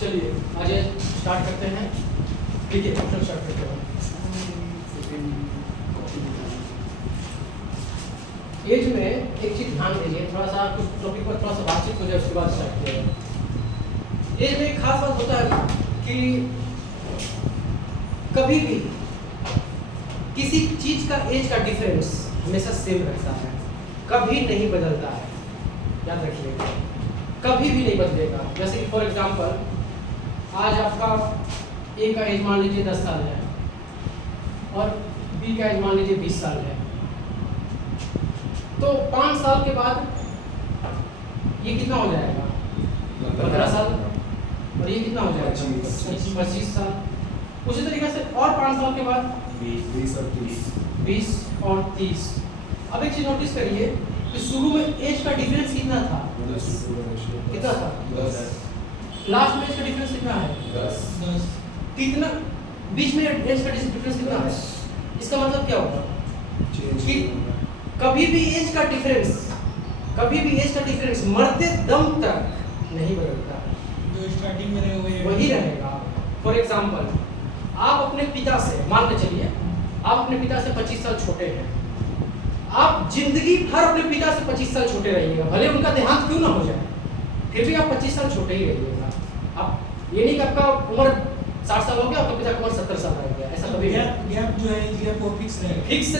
चलिए आज स्टार्ट करते हैं। ठीक है, क्वेश्चन स्टार्ट करते हैं। एज में एक चीज ध्यान दीजिए, थोड़ा सा कुछ टॉपिक पर थोड़ा सा बातचीत हो जाए, उसके बाद स्टार्ट किया जाए। एज में एक खास बात होता है कि कभी भी किसी चीज का एज का डिफरेंस हमेशा सेम रहता है, कभी नहीं बदलता है। याद रखिएगा, कभी भी नहीं बदलेगा। जैसे फॉर एग्जांपल आज आपका ए का एज मान लीजिए 10 साल है और बी का एज मान लीजिए 20 साल है, तो 5 साल के बाद ये कितना हो जाएगा? 15 साल। और ये कितना हो जाएगा? 25 साल। उसी तरीके से और 5 साल के बाद 20 और 30। 20 और 30। अब एक चीज नोटिस करिए कि शुरू में एज का डिफरेंस कितना था? 10। कितना था? 10। लास्ट में एज का डिफरेंस कितना है? 10। कितना बीच में एज का डिफरेंस कितना है? इसका मतलब क्या होगा कि कभी भी एज का डिफरेंस मरते दम तक नहीं बदलता, जो स्टार्टिंग में रहे वही रहेगा। फॉर एग्जांपल आप अपने पिता से मान के चलिए, आप अपने पिता से 25 साल छोटे हैं, आप जिंदगी भर अपने पिता से 25 साल छोटे रहिएगा, भले उनका देहांत क्यों ना हो जाए, फिर भी आप 25 साल छोटे ही रहिएगा। आप ये नहीं कि आपका उम्र 60 साल हो गया, आपका पिता का उम्र 70 साल रह गया, ऐसा कभी गैप जो है गैप वो फिक्स रहेगा। फिक्स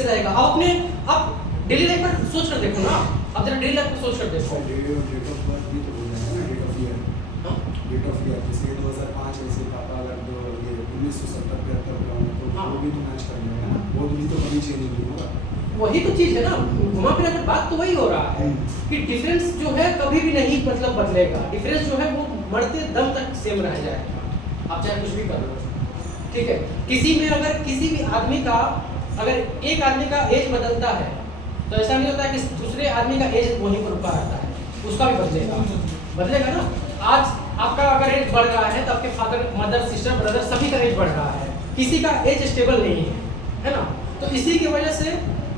रहेगा। आप डेली लाइफ पर सोच कर देखो ना, आप जरा डेली लाइफ पर सोच कर देखो। डेट ऑफ बर्थ भी तो हो जाएगा ना, डेट ऑफ ईयर। हाँ? डेट ऑफ ईयर जैसे 2005 ऐसे पापा अगर तो ये 1970-75 का हो तो हाँ। वो भी तो मैच कर लेगा ना, वो भी तो कभी चेंज नहीं होगा। वही तो चीज है ना, घुमा फिरा कर बात तो वही हो रहा है कि डिफरेंस जो है कभी भी नहीं मतलब बदलेगा। डिफरेंस जो है वो मरते दम तक सेम रह जाएगा, आप चाहे कुछ भी कर लो। ठीक है, अगर किसी भी आदमी का अगर एक आदमी का एज बदलता है तो ऐसा नहीं होता है कि दूसरे आदमी का एज वहीं पर रुका रहता है, उसका भी बदलेगा ना। आज आपका अगर एज बढ़ रहा है तो आपके फादर, मदर, सिस्टर, ब्रदर सभी का एज बढ़ रहा है, किसी का एज स्टेबल नहीं है ना। तो इसी की वजह से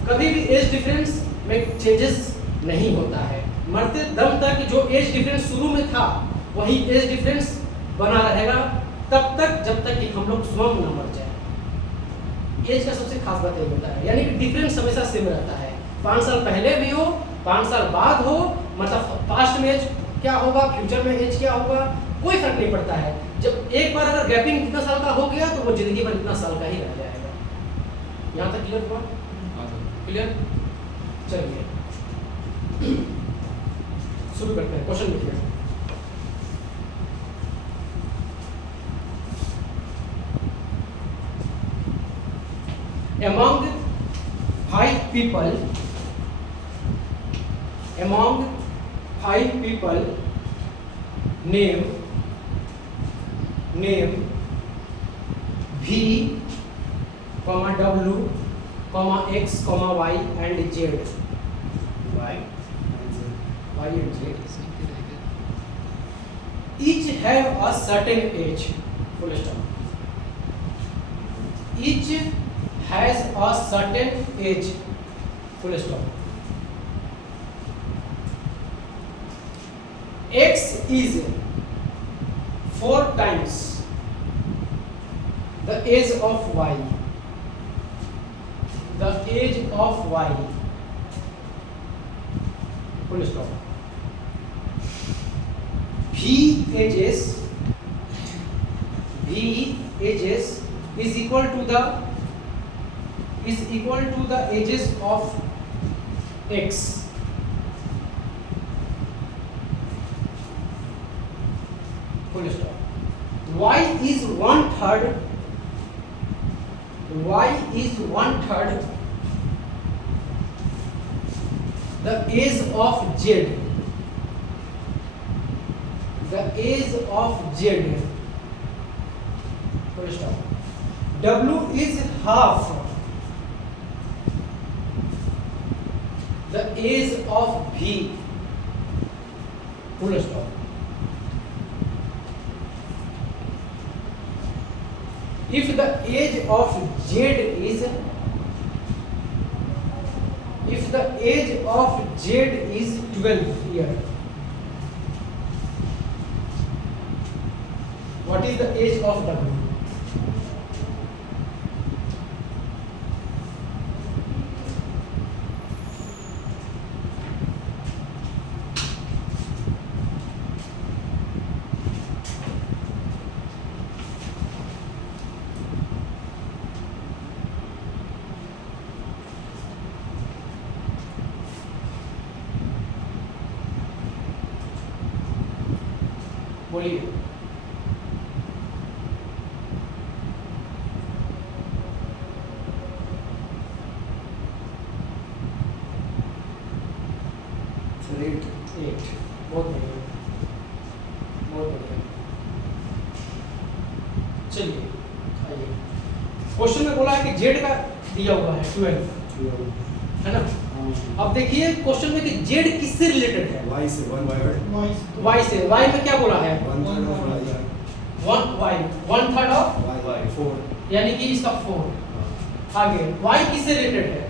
कभी भी एज डिफरेंस में चेंजेस नहीं होता है, मरते दम तक जो एज डिफरेंस शुरू में था वही एज डिफरेंस बना रहेगा तब तक जब तक कि हम लोग स्वयं न मर जाए। एज का सबसे खास बात यही होता है, यानी कि डिफरेंस हमेशा सेम रहता है। 5 साल पहले भी हो, 5 साल बाद हो, मतलब पास्ट में एज क्या होगा, फ्यूचर में एज क्या होगा, कोई फर्क नहीं पड़ता है। जब एक बार अगर गैपिंग कितना साल का हो गया तो वो जिंदगी भर इतना साल का ही रह जाएगा। यहाँ तक क्लियर हुआ? क्लियर? चलिए शुरू करते हैं। क्वेश्चन लिखिए। Among 5 people, name V, W, X, Y and Z. Y and Z. Each have a certain age. Full stop. Each has a certain age. Full stop. X is 4 times the age of Y. The age of Y. Full stop. V ages is equal to the ages of X. Full stop. Y is 1/3 the age of Z. Full stop. W is half the age of V. Full stop. If the age of Z is 12 years, what is the age of W? बोलिए। Sir 8 8। बहुत बढ़िया, बहुत बढ़िया। चलिए आइए, question में बोला है कि जेड का दिया हुआ है 12, है ना? अब देखिए क्वेश्चन में कि जेड किससे रिलेटेड है? y से 1 वॉइस वाई से। वाई में क्या बोला है? 1/3 of y 1/3 ऑफ, y 4 यानी कि इसका 4। आगे वाई किससे रिलेटेड है?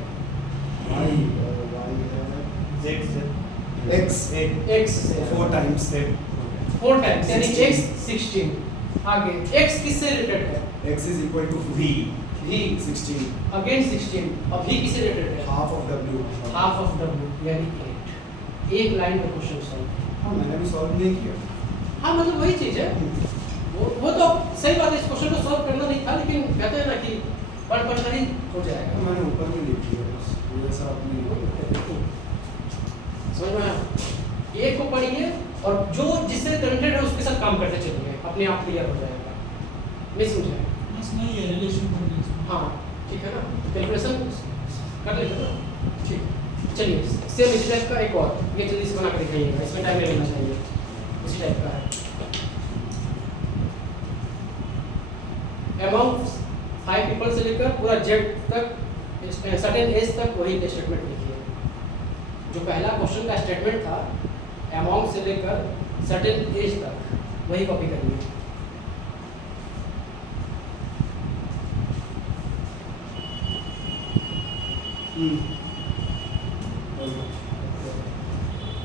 x x से 4 times 4 टाइम्स, यानी x 16। आगे x किससे रिलेटेड है? x is equal to v v 16 again 16। अब v किससे रिलेटेड है? half of w half of w यानी 8। एक लाइन में क्वेश्चन सॉल्व। हाँ मैंने भी सॉल्व नहीं किया हाँ मतलब वही चीज है, वो तो सही बात है, इस क्वेश्चन को सॉल्व करना नहीं था, लेकिन कहते हैं ना कि परेशानी हो जाएगा। मैंने ऊपर में लिख दिया बस वैसा आपने समझ में आया? एक को पढ़िए और जो जिससे कनेक्टेड है उसके साथ काम करते चलिए, अपने आप क्लियर हो जाएगा। नहीं समझे? बस नहीं है रिलेशन कर लीजिए। हाँ ठीक है ना, कैलकुलेशन कर लेते ना। ठीक, चलिए सेम इस टाइप का एक और, ये जल्दी से बना कर दिखाइएगा, इसमें टाइम नहीं लेना चाहिए। इसी टाइप का है। अमंग 5 पीपल से लेकर पूरा जेड तक, सर्टेन एज तक वही स्टेटमेंट लिखिए। जो पहला क्वेश्चन का स्टेटमेंट था अमंग से लेकर सर्टेन एज तक, वही कॉपी करिए।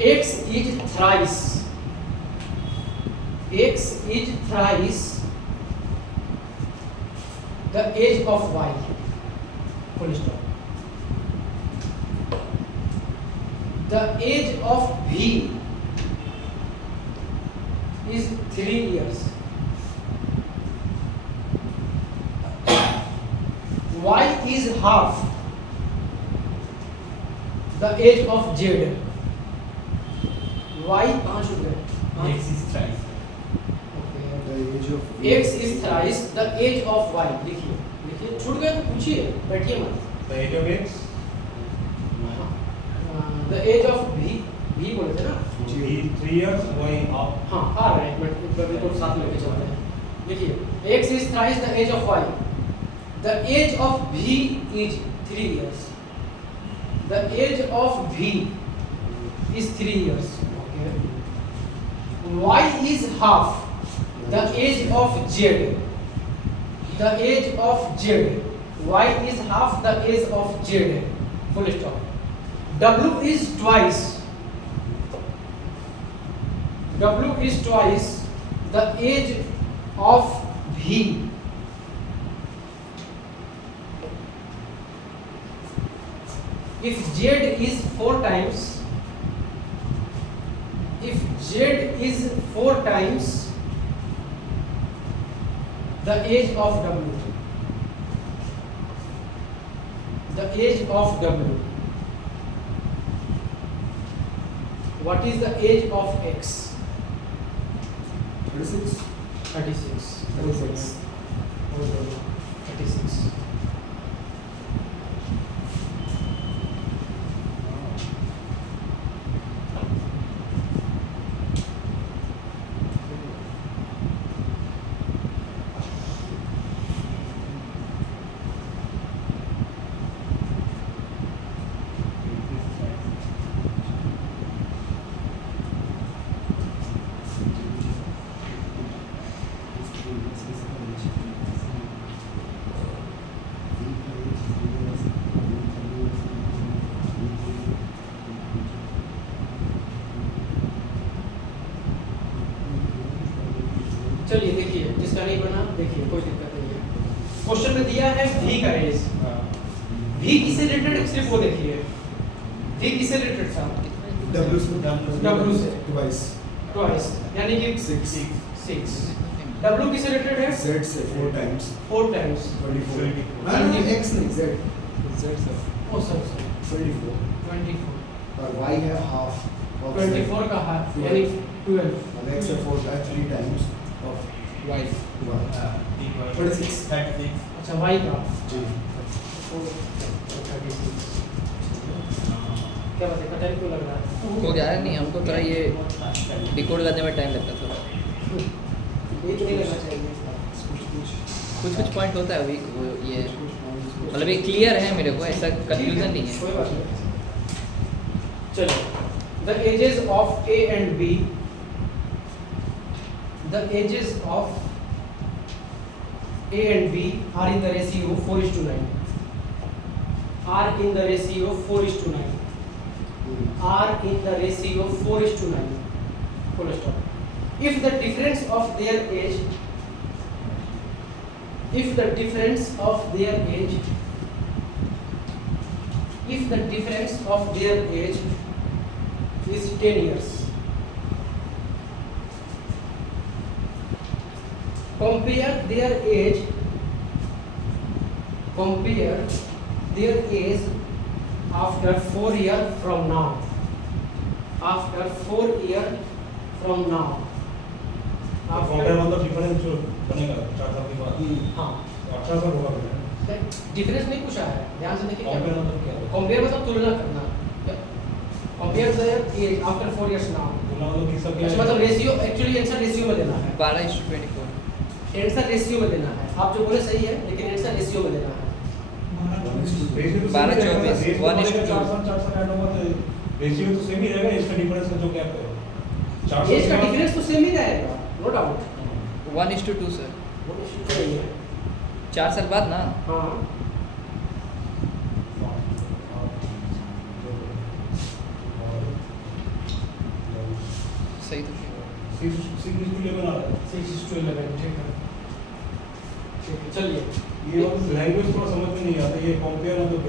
X is thrice. X is thrice the age of Y. Full stop. The age of V is 3 years. Y is half the age of Z. Y 5 हो गए। X is thrice. Okay. the age of X is thrice the age of Y. लिखिए, लिखिए, छूट गए तो पूछिए, बैठिए मत। The age of X. The age of V, V बोले थे ना? He 3 years. Y half. हाँ आ रहे हैं, बट बिल्कुल साथ लेके चलते हैं। देखिए, X is thrice the age of Y. The age of V is 3 years. The age of V is 3 years. Okay. Y is half the age of Z. The age of Z. Y is half the age of Z. Full stop. W is twice. W is twice the age of V. If Z is 4 times, if Z is 4 times the age of W, the age of W, what is the age of X? 36 36. 36 36. चलिए देखिए, जिसका नहीं बना देखिए, कोई दिक्कत नहीं है। क्वेश्चन में दिया है v का एज, v किससे रिलेटेड सिर्फ वो देखिए, v किससे रिलेटेड था? W से W से ट्वाइस यानी कि 6 6। w किससे रिलेटेड है? Z से 4 टाइम्स 4 टाइम्स 24 20 X नहीं Z से ओ सर 24 24 और Y है हाफ 24 का हाफ यानी 12। और X है 4 3 टाइम्स ऑफ y 36 अच्छा y का जी क्या बात है, कटाई क्यों लग रहा है? हो गया है नहीं, हमको थोड़ा ये डिकोड करने में टाइम लगता था। ये तो नहीं लगना चाहिए। कुछ पॉइंट होता है वीक, वो ये मतलब ये क्लियर है मेरे को, ऐसा कंफ्यूजन नहीं है। कोई बात नहीं। चलो, the ages of A and B, the ages of A and B are in the ratio 4:9. Are in the ratio 4:9. Are in the ratio 4:9. Full stop. If the difference of their age, if the difference of their age, if the difference of their age is 10 years, compare their age after 4 years from now. After 4 years from now. Compare मतलब difference जो बनेगा 4 साल के बाद। हाँ, 18 साल होगा बेटा। डिफरेंस नहीं पूछा है, ध्यान से देखिए। कंपेयर मतलब क्या है? कंपेयर मतलब तुलना करना। Compare the age after 4 years now। तुलना मतलब किसका क्या है? मतलब रेशियो, एक्चुअली आंसर रेशियो में देना है। 12:24। आंसर रेशियो में देना है। आप जो बोले सही है, लेकिन आंसर रेशियो में देना है। 12:24 4 साल ऐड होगा तो रेशियो तो सेम ही रहेगा, इसका डिफरेंस का जो गैप है 4 एज का डिफरेंस तो सेम ही रहेगा, नो डाउट। 1:2 सर। वो इश्यू तो नहीं है। 4 साल बाद ना। हाँ, सही तो 6:11 आ रहा है। 6:11, ठीक है। चलिए, ये लैंग्वेज थोड़ा समझ में नहीं आता, ये कंपेयर मतलब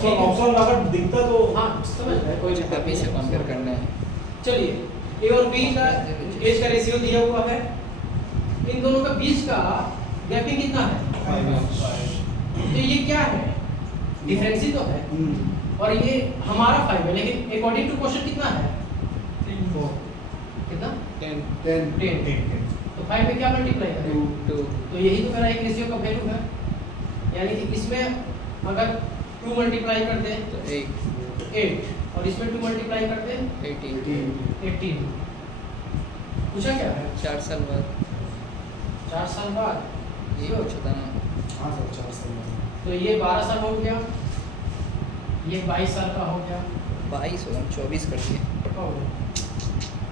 क्या ऑप्शन अगर दिखता तो हाँ समझ गए, कोई दिक्कत अभी से नहीं है। कंपेयर करना है। चलिए, ए और बी का एज का रेशियो दिया हुआ है। इन दोनों का बीच का गैपिंग कितना है? तो ये क्या है? डिफरेंस ही तो है। और ये हमारा 5 है, लेकिन अकॉर्डिंग टू क्वेश्चन कितना है? 4। कितना? 10। तो 5 में क्या मल्टीप्लाई करें? 2 तो यही तो मेरा एक रेशियो का वैल्यू है। यानी कि इसमें अगर 2 मल्टीप्लाई कर दें तो 8, और इसमें 2 मल्टीप्लाई कर दें 18। पूछा क्या है? 4 साल बाद 4 साल बाद। ये पूछा था ना। हाँ सर 4 साल तो ये 12 साल हो गया, ये 22 साल का हो गया, 22 होगा, 24 कर दिए।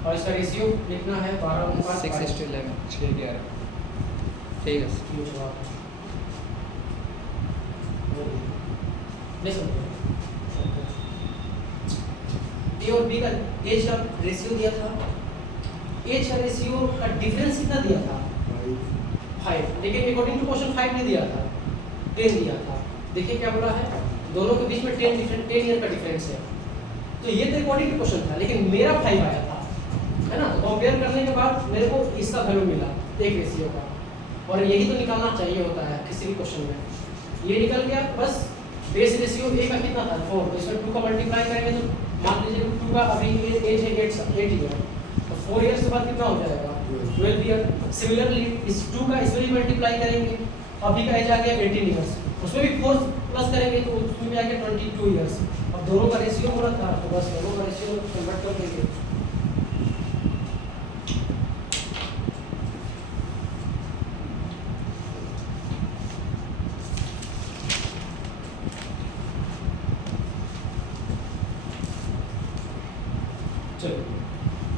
और इसका रेशियो लिखना है 12:11। 6:11 6:11। ठीक है सर। ये जवाब है। नहीं समझे? ए और बी का एज का रेशियो दिया था। एज का रेशियो का डिफरेंस कितना दिया था? 5, लेकिन अकॉर्डिंग टू क्वेश्चन 5 नहीं दिया था, 10 दिया था। देखिए क्या बोला है, दोनों के बीच में 10 ईयर का डिफरेंस है। तो ये तो अकॉर्डिंग टू क्वेश्चन था, लेकिन मेरा 5 आया था, है ना। तो कंपेयर करने के बाद मेरे को इसका वैल्यू मिला एक रेशियो का, और यही तो निकालना चाहिए होता है किसी भी क्वेश्चन में। ये निकल गया, बस बेस रेशियो ए का कितना था? 4। तो इसमें 2 का मल्टीप्लाई करेंगे तो मान लीजिए 2 का अभी एज है 8 ईयर, तो 4 ईयर्स के बाद कितना हो जाएगा? 12 ईयर। सिमिलरली इस 2 का इसमें भी मल्टीप्लाई करेंगे, अभी का एज आ गया 18 ईयर्स, उसमें भी 4 प्लस करेंगे तो उसमें भी आ गया 22 ईयर्स। अब दोनों का रेशियो बोला था, तो बस दोनों का रेशियो कन्वर्ट कर देंगे।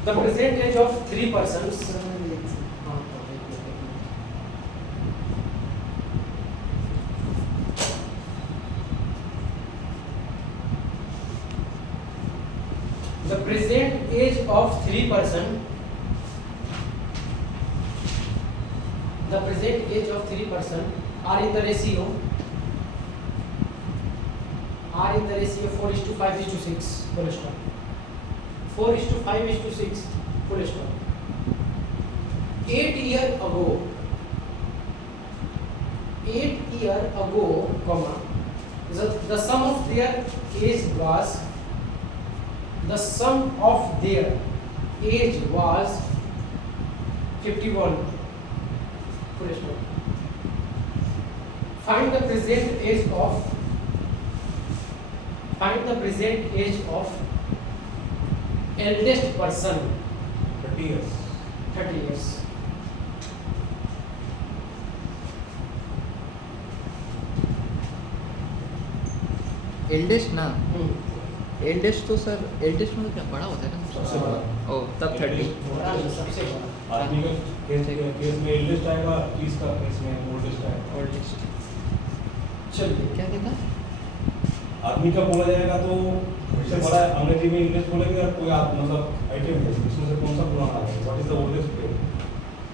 The present age of 3 persons. The present age of 3 persons the present age of 3 person are in the ratio 4:5:6 full stop. 4:5:6 full stop. 8 year ago, comma, the sum of their age was 51 full stop. Find the present age of eldest person. 30 years. 30 years. Eldest ना, हम्म, eldest तो sir, eldest मतलब क्या बड़ा होता है ना सबसे बड़ा। ओ तब 30। बड़ा नहीं, सबसे बड़ा। आदमी का केस में एल्डेस्ट आएगा, 30 का केस में ओल्डेस्ट आएगा। ओल्डेस्ट चलिए, क्या कहता है? आदमी का बोला जाएगा तो इससे बड़ा अंग्रेजी में इंग्लिश बोलेंगे और कोई मतलब आइटम है इसमें से कौन सा पुराना है, व्हाट इज द ओल्डेस्ट पे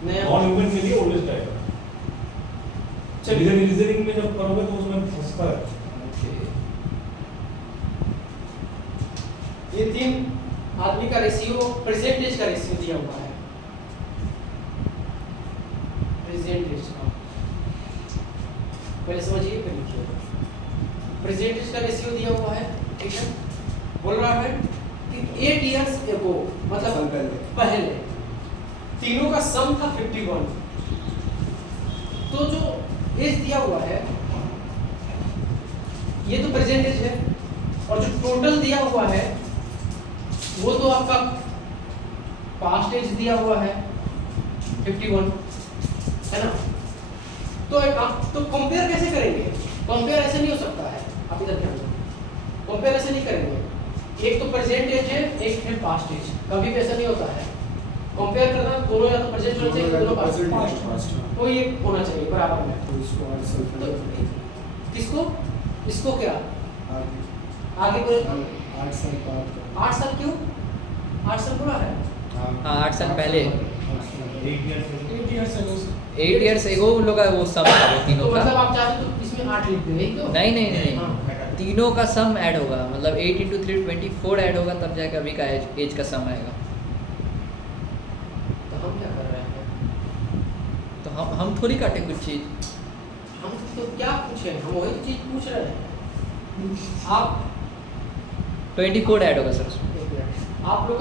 नया नॉन ह्यूमन के लिए ओल्डेस्ट आएगा। चलिए, रीजनिंग में जब करोगे तो उसमें फंसता है। ये 3 आदमी का रेशियो, प्रेजेंट एज का रेशियो दिया हुआ है। प्रेजेंट एज का पहले समझिए, फिर लिखिए। प्रेजेंट एज का रेशियो दिया हुआ है, ठीक है। बोल रहा है कि 8 इयर्स एगो, मतलब साल पहले तीनों का सम था 51। तो जो एज दिया हुआ है ये तो प्रेजेंट एज है, और जो टोटल दिया हुआ है वो तो आपका पास्ट एज दिया हुआ है 51, है ना। तो एक तो कंपेयर कैसे करेंगे? कंपेयर ऐसे नहीं हो सकता है, आप इधर ध्यान दो। कंपेयर ऐसे नहीं करेंगे, एक तो प्रेजेंट एज है, एक है पास्ट एज, कभी भी ऐसा नहीं होता है। कंपेयर करना दोनों या तो प्रेजेंट होना चाहिए, दोनों पास्ट, तो ये होना चाहिए बराबर में। तो किसको, इसको क्या आगे बोले? 8 साल बाद 8 साल क्यों? 8 साल बुरा है। हाँ 8 साल पहले, 8 years ago sir. 8 years ago उन लोग का वो सम था वो तो तीनों का। मतलब आप चाहते तो इसमें 8 लिख दे, यही तो? नहीं नहीं नहीं, हाँ। तीनों का सम ऐड होगा, मतलब 8 × 3 24 ऐड होगा, तब जाके अभी का एज का सम आएगा। तो हम क्या कर रहे हैं? तो हम थोड़ी काटे कुछ चीज़। हम तो क्या पूछे, हम वही चीज पूछ रहे हैं। आप 24 ऐड होगा सर उसमें। एक मिनट, आप लोग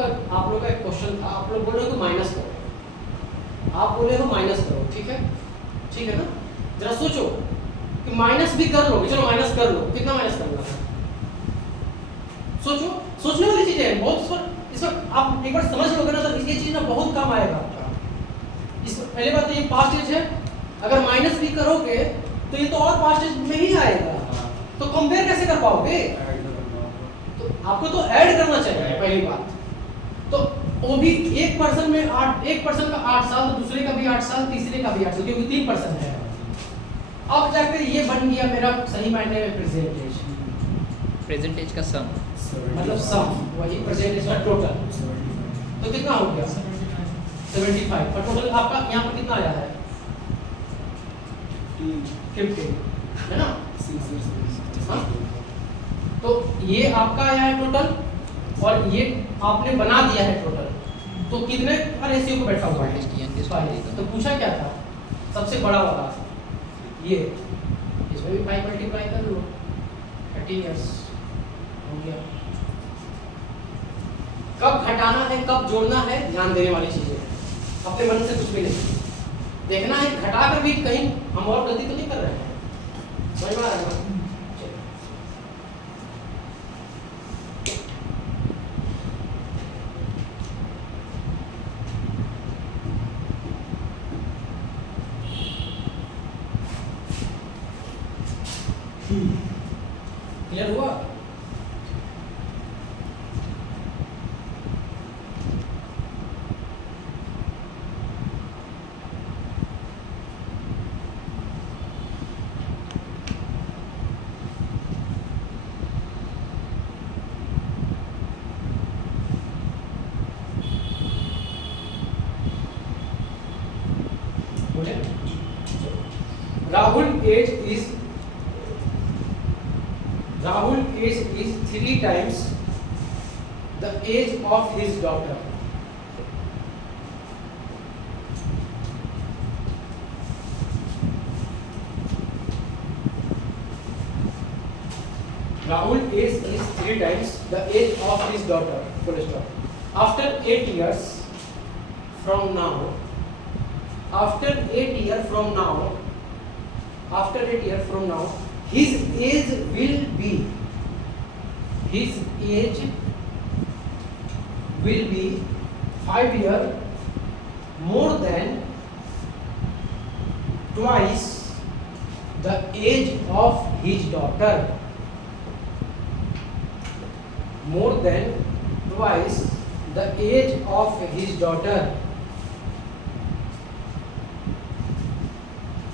का एक क्वेश्चन था, आप लोग बोल रहे हो कि माइनस करो, आप बोले हो माइनस करो, ठीक है ना। जरा सोचो कि माइनस भी कर लो, चलो माइनस कर लो, कितना माइनस करना है? सोचो, सोचने वाली चीजें हैं बहुत। इस पर आप एक बार समझ लोगे ना तो ये चीज ना बहुत काम आएगा आपका। इस पर पहले बात तो ये पास्ट एज है, अगर माइनस भी करोगे तो ये तो और पास्ट एज में ही आएगा, तो कंपेयर कैसे कर पाओगे? तो आपको तो ऐड करना चाहिए पहली बात। तो वो भी एक पर्सन में 8, एक पर्सन का 8 साल, तो दूसरे का भी 8 साल, तीसरे का भी 8 साल, क्योंकि 3 पर्सन है। अब जाकर ये बन गया मेरा सही मायने में प्रेजेंट एज, प्रेजेंट एज का सम, मतलब सम, वही प्रेजेंट एज का टोटल। तो कितना हो गया? 75। और टोटल आपका यहाँ पर कितना आया है? 50, है ना। हाँ? तो ये आपका आया है टोटल, और ये आपने बना दिया है टोटल। तो कितने का रेशियो को बैठा हुआ है? तो पूछा क्या था? सबसे बड़ा वाला ये, इसमें भी 5 मल्टीप्लाई कर लो, 30 इयर्स हो गया। कब घटाना है, कब जोड़ना है, ध्यान देने वाली चीजें, अपने मन से कुछ भी नहीं देखना है। घटा कर भी कहीं हम और गलती तो नहीं कर रहे हैं, समझ में आ रहा है ना? क्लियर हुआ? बोले Rahul age is 3 times the age of his daughter. Rahul age is 3 times the age of his daughter. Full stop. After 8 years from now, his age will be 5 years more than twice the age of his daughter. More than twice the age of his daughter.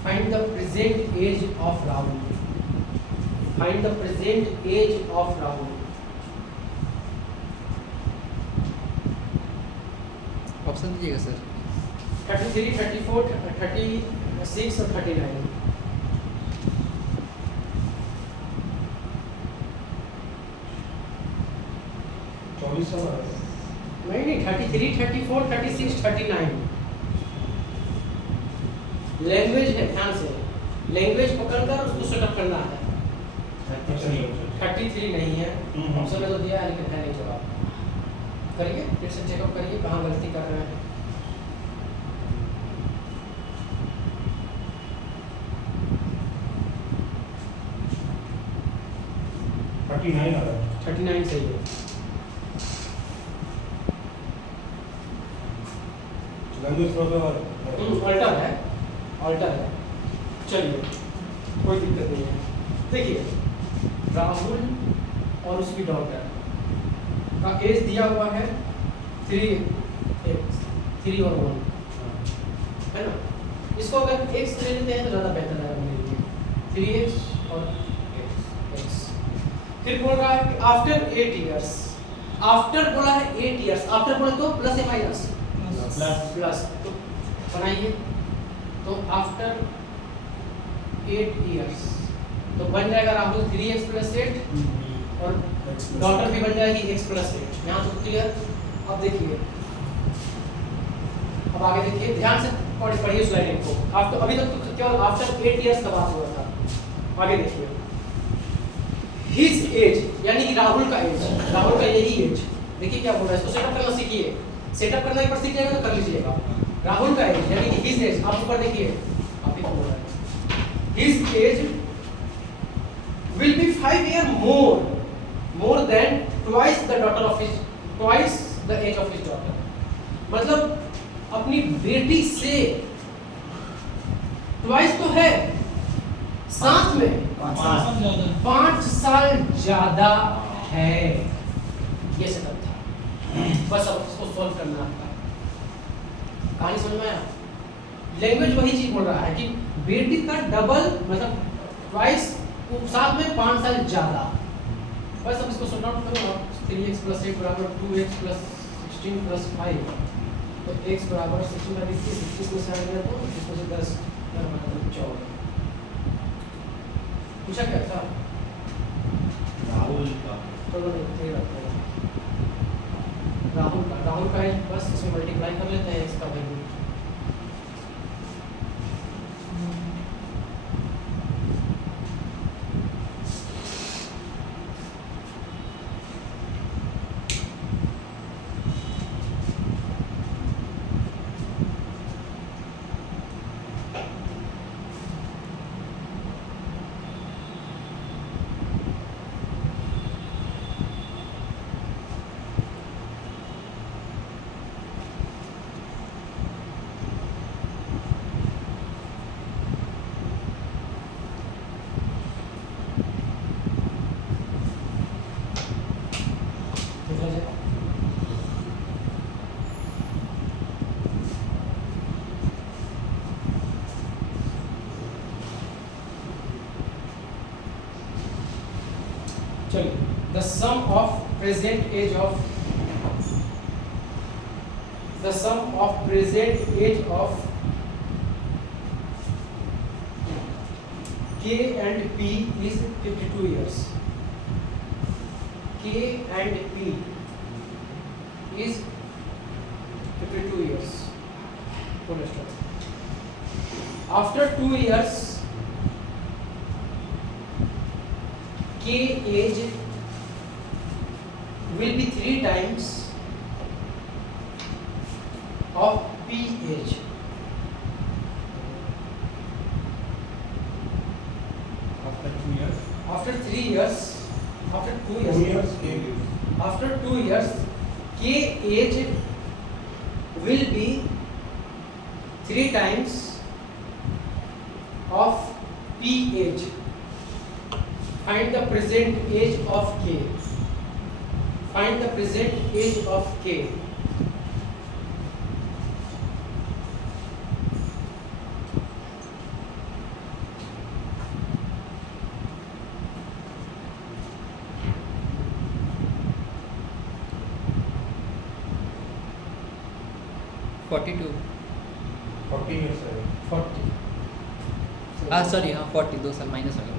Find the present age of Rahul. Find the present age of Rahul. Option दीजिएगा sir. 33, 34, 36 और 39। नहीं 33, 34, 36, 39। Language है, ध्यान से language पकड़कर उसको setup करना है। 33 नहीं है, ऑप्शन में तो दिया है लेकिन है नहीं जवाब। करिए फिर से चेकअप करिए कहाँ गलती कर रहे हैं। आ रहा है। 39 सही है। ऑल्टर है। चलिए कोई दिक्कत नहीं है। देखिए राहुल और उसकी डॉटर का एज दिया हुआ है 3 और 1 है ना। इसको अगर x ले लेते हैं तो ज़्यादा बेहतर है मेरे लिए। 3x और x। फिर बोल रहा है कि आफ्टर 8 इयर्स। आफ्टर बोला है 8 इयर्स। आफ्टर बोले तो प्लस या माइनस? प्लस। तो बनाइए तो आफ्टर 8 इयर्स तो बन जाएगा राहुल 3x + 8 और डॉटर भी बन जाएगी x + 8। यहाँ तो क्लियर। अब देखिए, अब आगे देखिए ध्यान से पढ़िए स्लाइड को। आफ्टर अभी तक तो केवल आफ्टर 8 इयर्स का बात हुआ था। आगे देखिए हिज एज यानी कि राहुल का एज, राहुल का यही एज। देखिए क्या बोल रहा है, इसको सेटअप करना सीखिए। सेटअप करना एक बार सीख जाएगा तो कर लीजिएगा। राहुल का एज यानी कि हिज एज, आप ऊपर देखिए आप ही बोल रहा है his age will be 5 years more than twice the age of his daughter। मतलब अपनी बेटी से twice तो है, साथ में 5 साल ज्यादा है। ये सेटअप था, बस अब इसको सॉल्व करना था। कहानी समझ में आया? लैंग्वेज वही चीज बोल रहा है कि बेटी का डबल मतलब ट्वाइस साथ में 5 साल ज्यादा। बस अब इसको सॉल्व आउट करो आप। 3x + 8 = 2x + 16 + 5 तो x = 16 × 21 में से आएगा तो इसमें से 10 14। पूछा क्या था? राहुल का चलो नहीं रखते हैं राहुल का है। बस इसमें मल्टीप्लाई कर लेते हैं इसका वैल्यू। चलिए the sum of present age of K and P is 52 years. K and P is 52 years. Full stop. After 2 years, K age will be 3 times of P age. After 2 years. After 3 years, after 2 years, 2 years, K years. after 2 years, K age will be 3 times of P age. Find the present age of K. Find the present age of K. Forty two 40 years है 40. Sorry हाँ 40 2 साल minus हो गया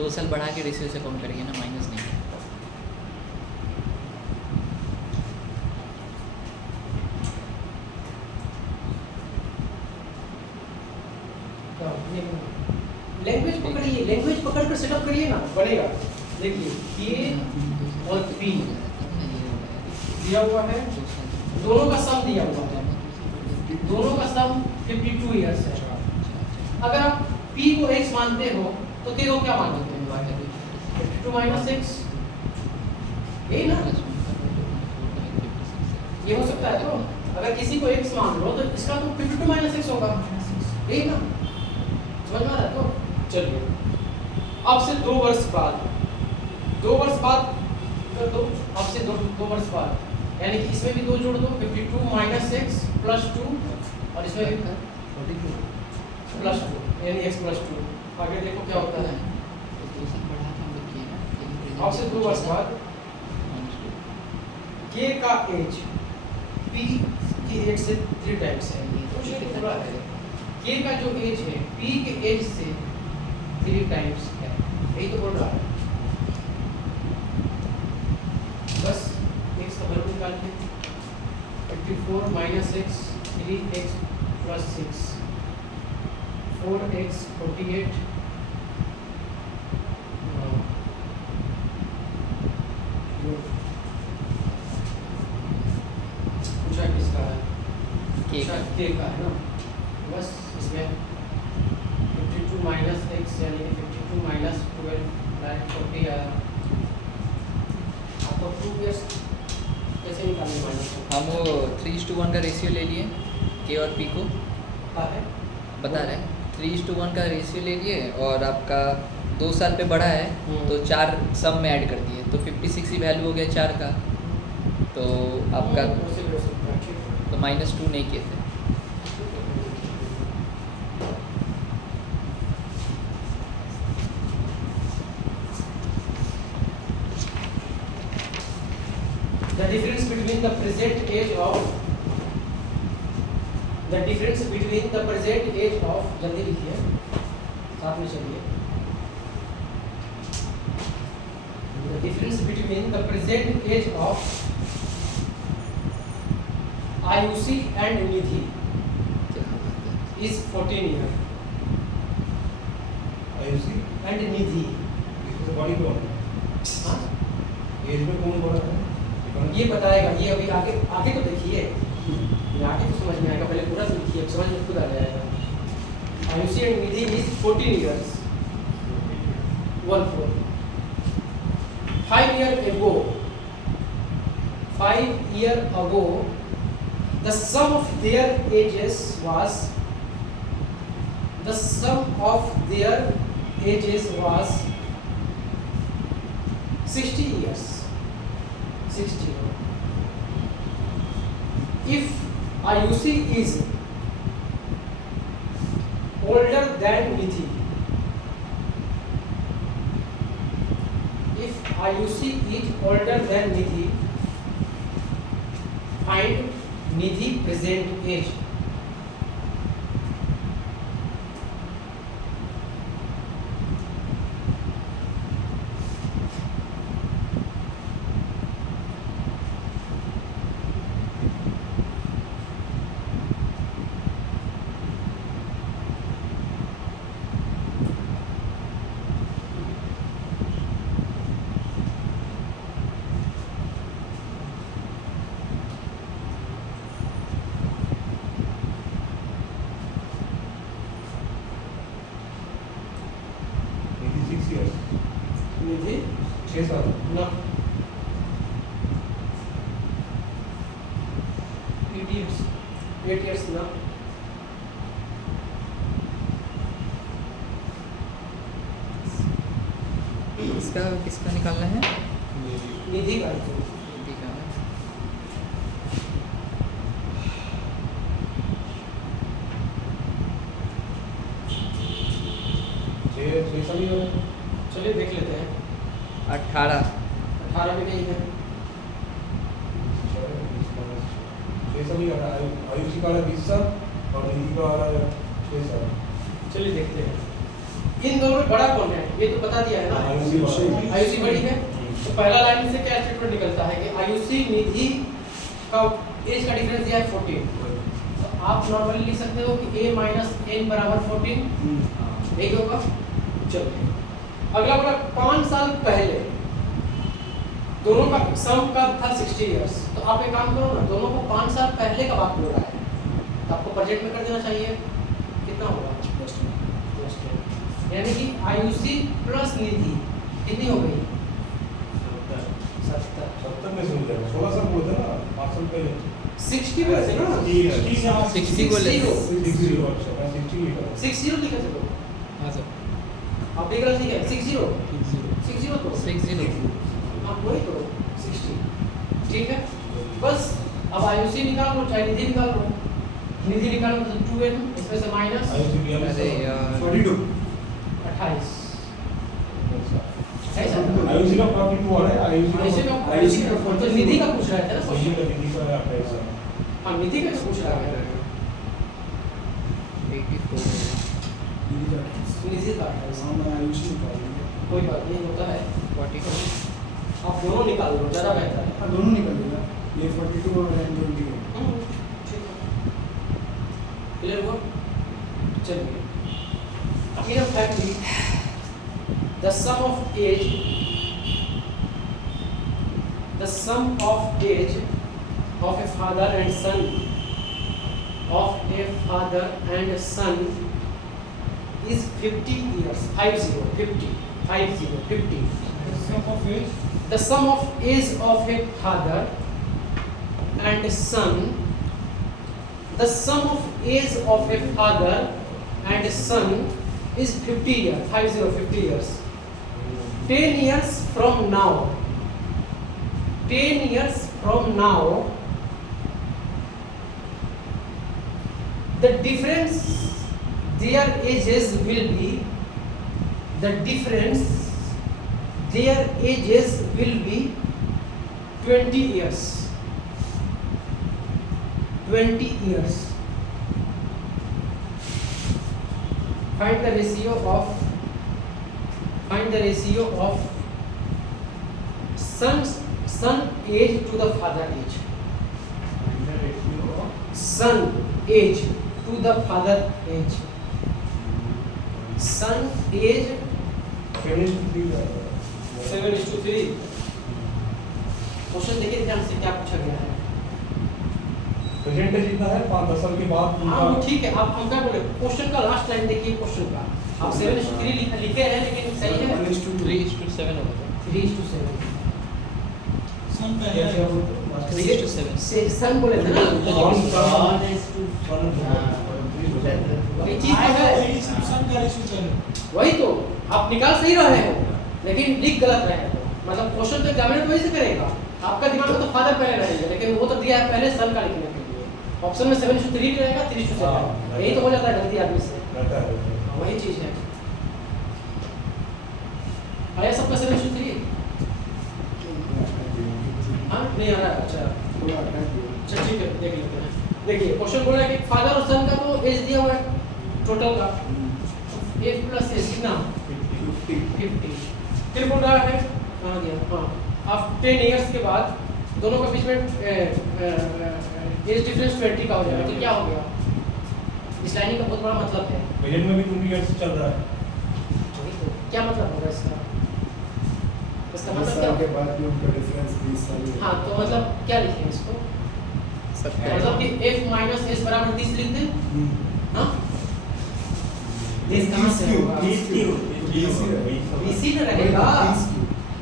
2 साल बढ़ा के ratio से count करेंगे ना, माइनस नहीं। लैंग्वेज पकड़िए, लैंग्वेज पकड़ कर सेटअप करिए ना, बनेगा। देखिए K और P दिया हुआ है, दोनों का सम दिया हुआ है, दोनों का सम 52 इयर्स है। अगर आप P को x मानते हो तो K को क्या मानोगे? 52 माइनस x, यही ना? ये हो सकता है। तो अगर किसी को x मान लो तो इसका तो 52 माइनस x होगा, यही ना? समझ में आ रहा है? तो चलिए अब से 2 वर्ष बाद, 2 वर्ष बाद दो, अब से 2 वर्ष बाद, यानी कि इसमें भी 2 जोड़ दो, 52 माइनस x प्लस 2, और इसमें भी प्लस 2, यानी x प्लस 2। आगे देखो क्या होता है। अब से 2 वर्ष बाद K का एज P की एज से 3 टाइम्स है। कुछ नहीं थोड़ा है, K का जो एज है P के एज से 3 टाइम्स है, यही तो बोल रहा है। बस x का वैल्यू निकाल के 54 minus x 3x plus 6 4x 48 पूछा किसका है? K का। K का है ना। बस इसमें 52 माइनस x यानी कि 52 माइनस 12 डायरेक्ट 40 आया। आपको 2 इयर्स कैसे निकालने माइनस? हम वो 3:1 का रेशियो ले लिए K और P को, का है बता रहे हैं 3:1 का रेशियो ले लिए, और आपका 2 साल पे बढ़ा है तो 4 सम में ऐड कर दिए, तो 56 ही वैल्यू हो गया 4 का, तो आपका उसे भी हो सकता है, ठीक है। तो -2 नहीं किए थे। The difference between the present age of जल्दी लिखिए, साथ में चलिए। The difference between the present age of Ayushi and Nidhi is 14 years. Ayushi And Nidhi, इसमें बड़ी कौन है? हाँ? एज में कौन बड़ा है? ये बताएगा, ये अभी आगे आगे तो देखिए, ये आगे तो समझ में आएगा, पहले पूरा तो लिखिए, समझ में खुद आ जाएगा। Ayushi and Nidhi is 14 years. 1-4. 5 years ago, the sum of their ages was 60 years. 60. If Ayushi is older than Nidhi, find Nidhi present age. 6 साल ना 8 years ना इसका किसका निकालना है? निधि का निधि का। छह साल ही हो गए। चलिए देख लेते हैं 18 18 में नहीं है 6 साल ही हो रहा है। आयुषी का वाला 20 साल और निधि का वाला 6 साल। चलिए देखते हैं इन दोनों में बड़ा कौन है ये तो बता दिया है ना आयुषी बड़ी है तो पहला लाइन से क्या स्टेटमेंट निकलता है कि आयुषी निधि का एज का डिफरेंस दिया है 14 तो आप नॉर्मली लिख सकते हो कि a माइनस n बराबर 14 यही होगा। चलिए अगला बड़ा 5 साल पहले दोनों का सम कब था 60 इयर्स तो आप एक काम करो ना दोनों को 5 साल पहले का बात बोल रहा है तो आपको प्रेजेंट में कर देना चाहिए कितना होगा यानी कि आयुषी प्लस निधि कितनी हो गई 70 70 में से हो जाएगा 16 साल बोलते ना 5 साल पहले 60 बोले थे ना 60 बोले थे। 60 अच्छा मैं 60 लिखा 60 लिखे थे तो हाँ सर आप भी गलत लिखे 60 तो 60 हाँ वही तो 60 ठीक है बस अब आयुषी निकाल लो चाहे निधि निकाल लो निधि निकालो तो 2n इसमें से माइनस आयुषी भी अरे यार 42 28 ऐसा आयुषी का 42 आ रहा है आयुषी का तो निधि का पूछ रहा था ना आयुषी क्वेश्चन का निधि का 28 साल। हाँ निधि का पूछ रहा है 84 निधि का 28 आयुषी निकाल देंगे। कोई बात नहीं होता है 42 आप दोनों निकाल लो ज़्यादा बेहतर है हाँ दोनों निकलेगा ये 42 और 20 है। ठीक है क्लियर हुआ चलिए in a family the sum of age of a father and son is 50 years 50 the sum of age of a father and son the sum of age of a father and son is 50 years 50 years 10 years from now the difference their ages will be 20 years 20 years find the ratio of son age to the father age son age to the father age son age 7:3 question देखिए ध्यान से क्या पूछा गया है present जितना है 5-10 साल के बाद हाँ वो ठीक है आप हम क्या बोले क्वेश्चन का लास्ट लाइन देखिए क्वेश्चन का आप 7:3 लिखे हैं लेकिन सही है 3:7 होगा 3:7 कैसे हो 3:7 सन बोले थे ना ये चीज तो है वही तो आप निकाल सही रहे हो लेकिन लिख गलत रहे हो मतलब क्वेश्चन तो एग्जामिनर वही से करेगा आपका दिमाग में तो फादर पहले रहेगा लेकिन वो तो दिया है पहले सन का लिखने के लिए ऑप्शन में 7:3 भी रहेगा 3:7 यही तो हो जाता है गलती आदमी से रहता है वही चीज है आया सबका 7:3 हाँ नहीं आ रहा अच्छा अच्छा ठीक है देख लेते हैं देखिए क्वेश्चन बोल रहा है कि फादर और सन का तो एज दिया हुआ है टोटल का एज प्लस एज कितना 50 फिर बोल रहा है हाँ अब 10 इयर्स के बाद दोनों के बीच में एज डिफरेंस 20 का हो जाएगा तो क्या हो गया इस लाइन का बहुत बड़ा मतलब है प्रेजेंट में भी 20 इयर्स चल रहा है क्या मतलब होगा इसका मतलब क्या के बाद भी उनका डिफरेंस 20 साल है। हाँ तो मतलब क्या लिखें इसको मतलब कि f माइनस एस बराबर 30 लिख दें हाँ इस कहाँ से होगा BC में रहेगा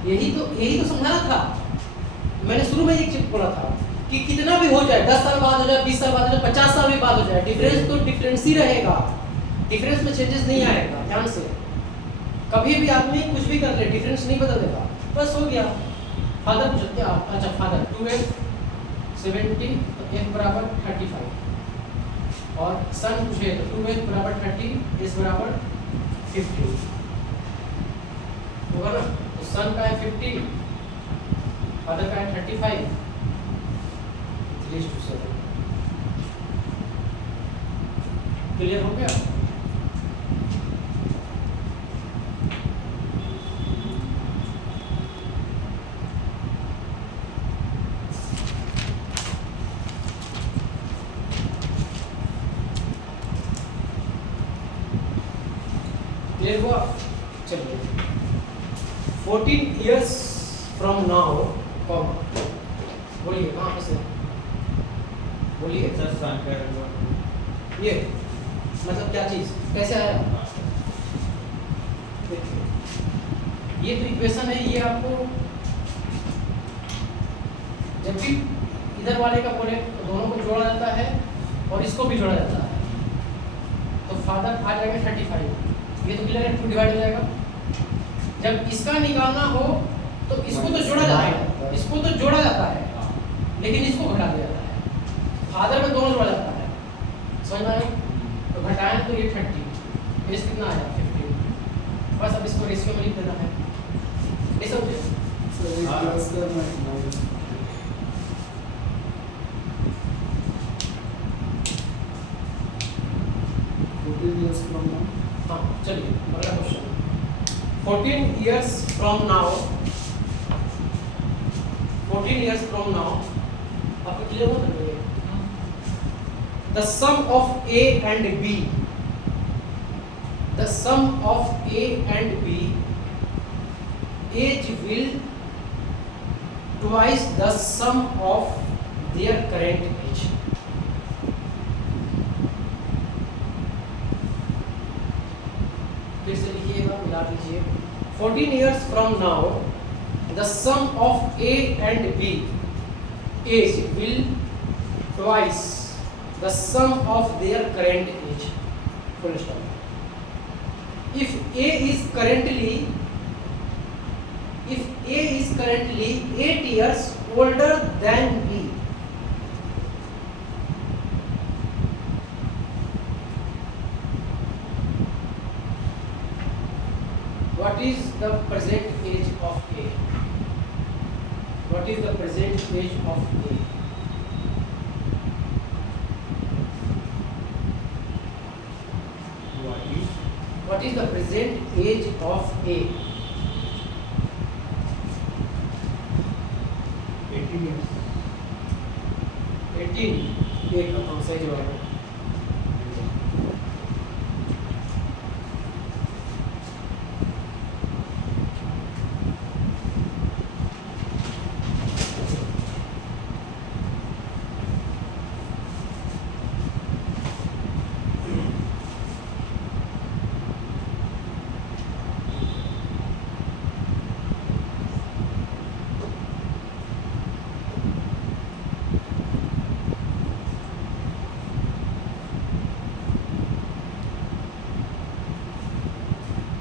यही तो समझाना था। मैंने शुरू में एक चीज बोला था कि कितना भी हो जाए, 10 साल बाद हो जाए, 20 साल बाद हो जाए, 50 साल भी बाद हो जाए, डिफरेंस तो डिफरेंस ही रहेगा, डिफरेंस में चेंजेस नहीं आएगा। ध्यान से, कभी भी आदमी कुछ भी कर ले, डिफरेंस नहीं बदलेगा, बस हो गया। फादर पूछते आप, अच्छा फादर 2f 70 तो f बराबर 35 और सन पूछे तो 2f बराबर 30 s बराबर 50 होगा ना। तो सन का है 50, फादर का है 35, 3:7। क्लियर हो गया? क्लियर हुआ? चलिए 14 years from now, बोलिए कहाँ पे से बोलिए। ये मतलब क्या चीज कैसे आया? देखिए ये तो इक्वेशन है, ये आपको जब भी इधर वाले का बोले तो दोनों को जोड़ा जाता है और इसको भी जोड़ा जाता है। तो फादर आ जाएगा 35, ये तो क्लियर है, 2 डिवाइड हो जाएगा। जब इसका निकालना हो तो इसको तो जोड़ा जाता है, इसको तो जोड़ा जाता है, लेकिन इसको घटा दिया जाता है। फादर में दोनों जोड़ा जाता है, समझ में आया? तो घटाएं तो ये 30, बेस कितना आया 15। बस अब इसको रेशियो में लिख देना है, ये समझे? सर एक प्लस करना है माइनस। 14 years from now। हाँ चलिए अगला question. 14 years from now, 14 years from now आपको क्लियर हो गया? The sum of A and B, the sum of A and B age will twice the sum of their current age. फिर से लिखिएगा, मिला दीजिए। 14 years from now, the sum of A and B age will twice the sum of their current age. Full stop. If A is currently 8 years older than B, what is the present age of A? What is the present age of A? What is the present age of A? 18 years. 18, एक सही जवाब है।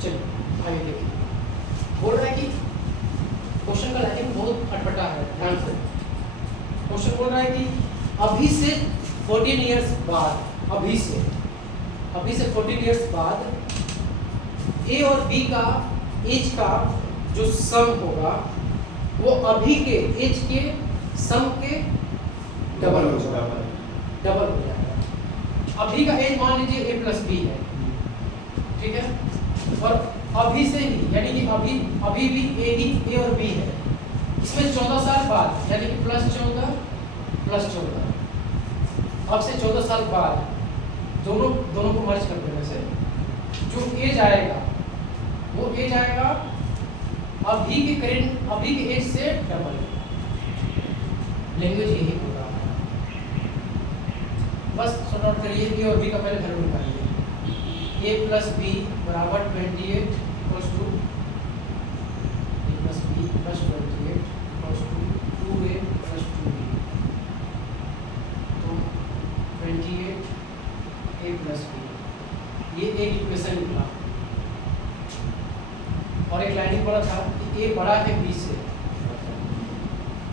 चलिए आगे देखिए, बोल रहा है कि क्वेश्चन का लाइनिंग बहुत अटपटा है, ध्यान से। क्वेश्चन बोल रहा है कि अभी से 14 इयर्स बाद, अभी से 14 इयर्स बाद ए और बी का एज का जो सम होगा वो अभी के एज के सम के डबल हो जाएगा। अभी का एज मान लीजिए ए प्लस बी है, ठीक है, और अभी से ही यानी कि अभी भी ए और बी है, इसमें 14 साल बाद यानी कि +14 अब से 14 साल बाद दोनों को मर्ज कर देने से जो एज आएगा वो एज आएगा अभी के एज से डबल। लैंग्वेज यही होगा, बस सॉर्ट आउट करिए। ए और बी का पहले वैल्यू निकालिए। a + b = 28 + a + b plus 28 equals to 2a plus 2b। तो 28 a प्लस b, ये एक इक्वेशन निकला। और एक लाइनिंग पड़ा था कि a बड़ा है b से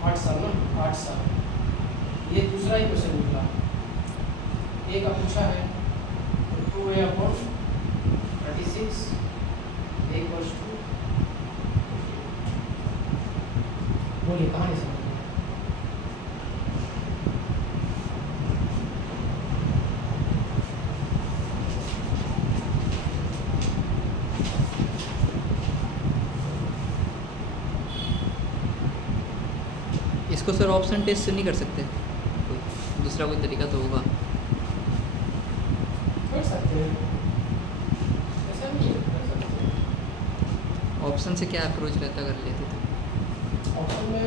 8 साल ना, 8 साल, ये दूसरा इक्वेशन निकला। a का पूछा है तो 2a अपॉन 36 इक्वल्स टू, बोलिए कहाँ नहीं समझ में? इसको सर ऑप्शन टेस्ट से नहीं कर सकते? दूसरा कोई तरीका तो होगा। कर सकते हैं, ऐसा नहीं है, कर सकते हैं। ऑप्शन से क्या अप्रोच रहता कर लेते तो? ऑप्शन में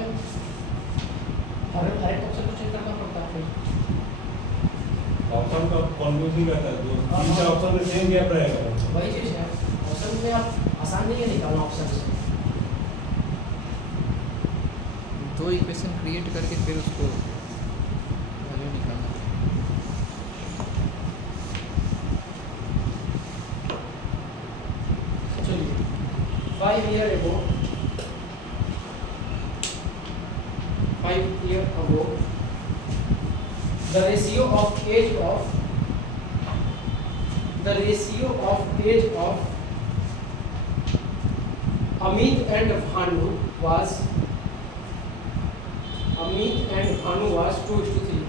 हर एक ऑप्शन को चेक करना पड़ता है फिर। ऑप्शन का कन्फ्यूजिंग रहता है, दो तीन चार ऑप्शन में सेम गैप रहेगा। वही चीज़ है, ऑप्शन में आप आसान नहीं है निकालना ऑप्शन से। दो इक्वेशन क्रिएट करके फिर उसको वैल्यू निकालना। चलिए 5 years ago, 5 years ago, the ratio of age of Amit and Bhanu was 2:3.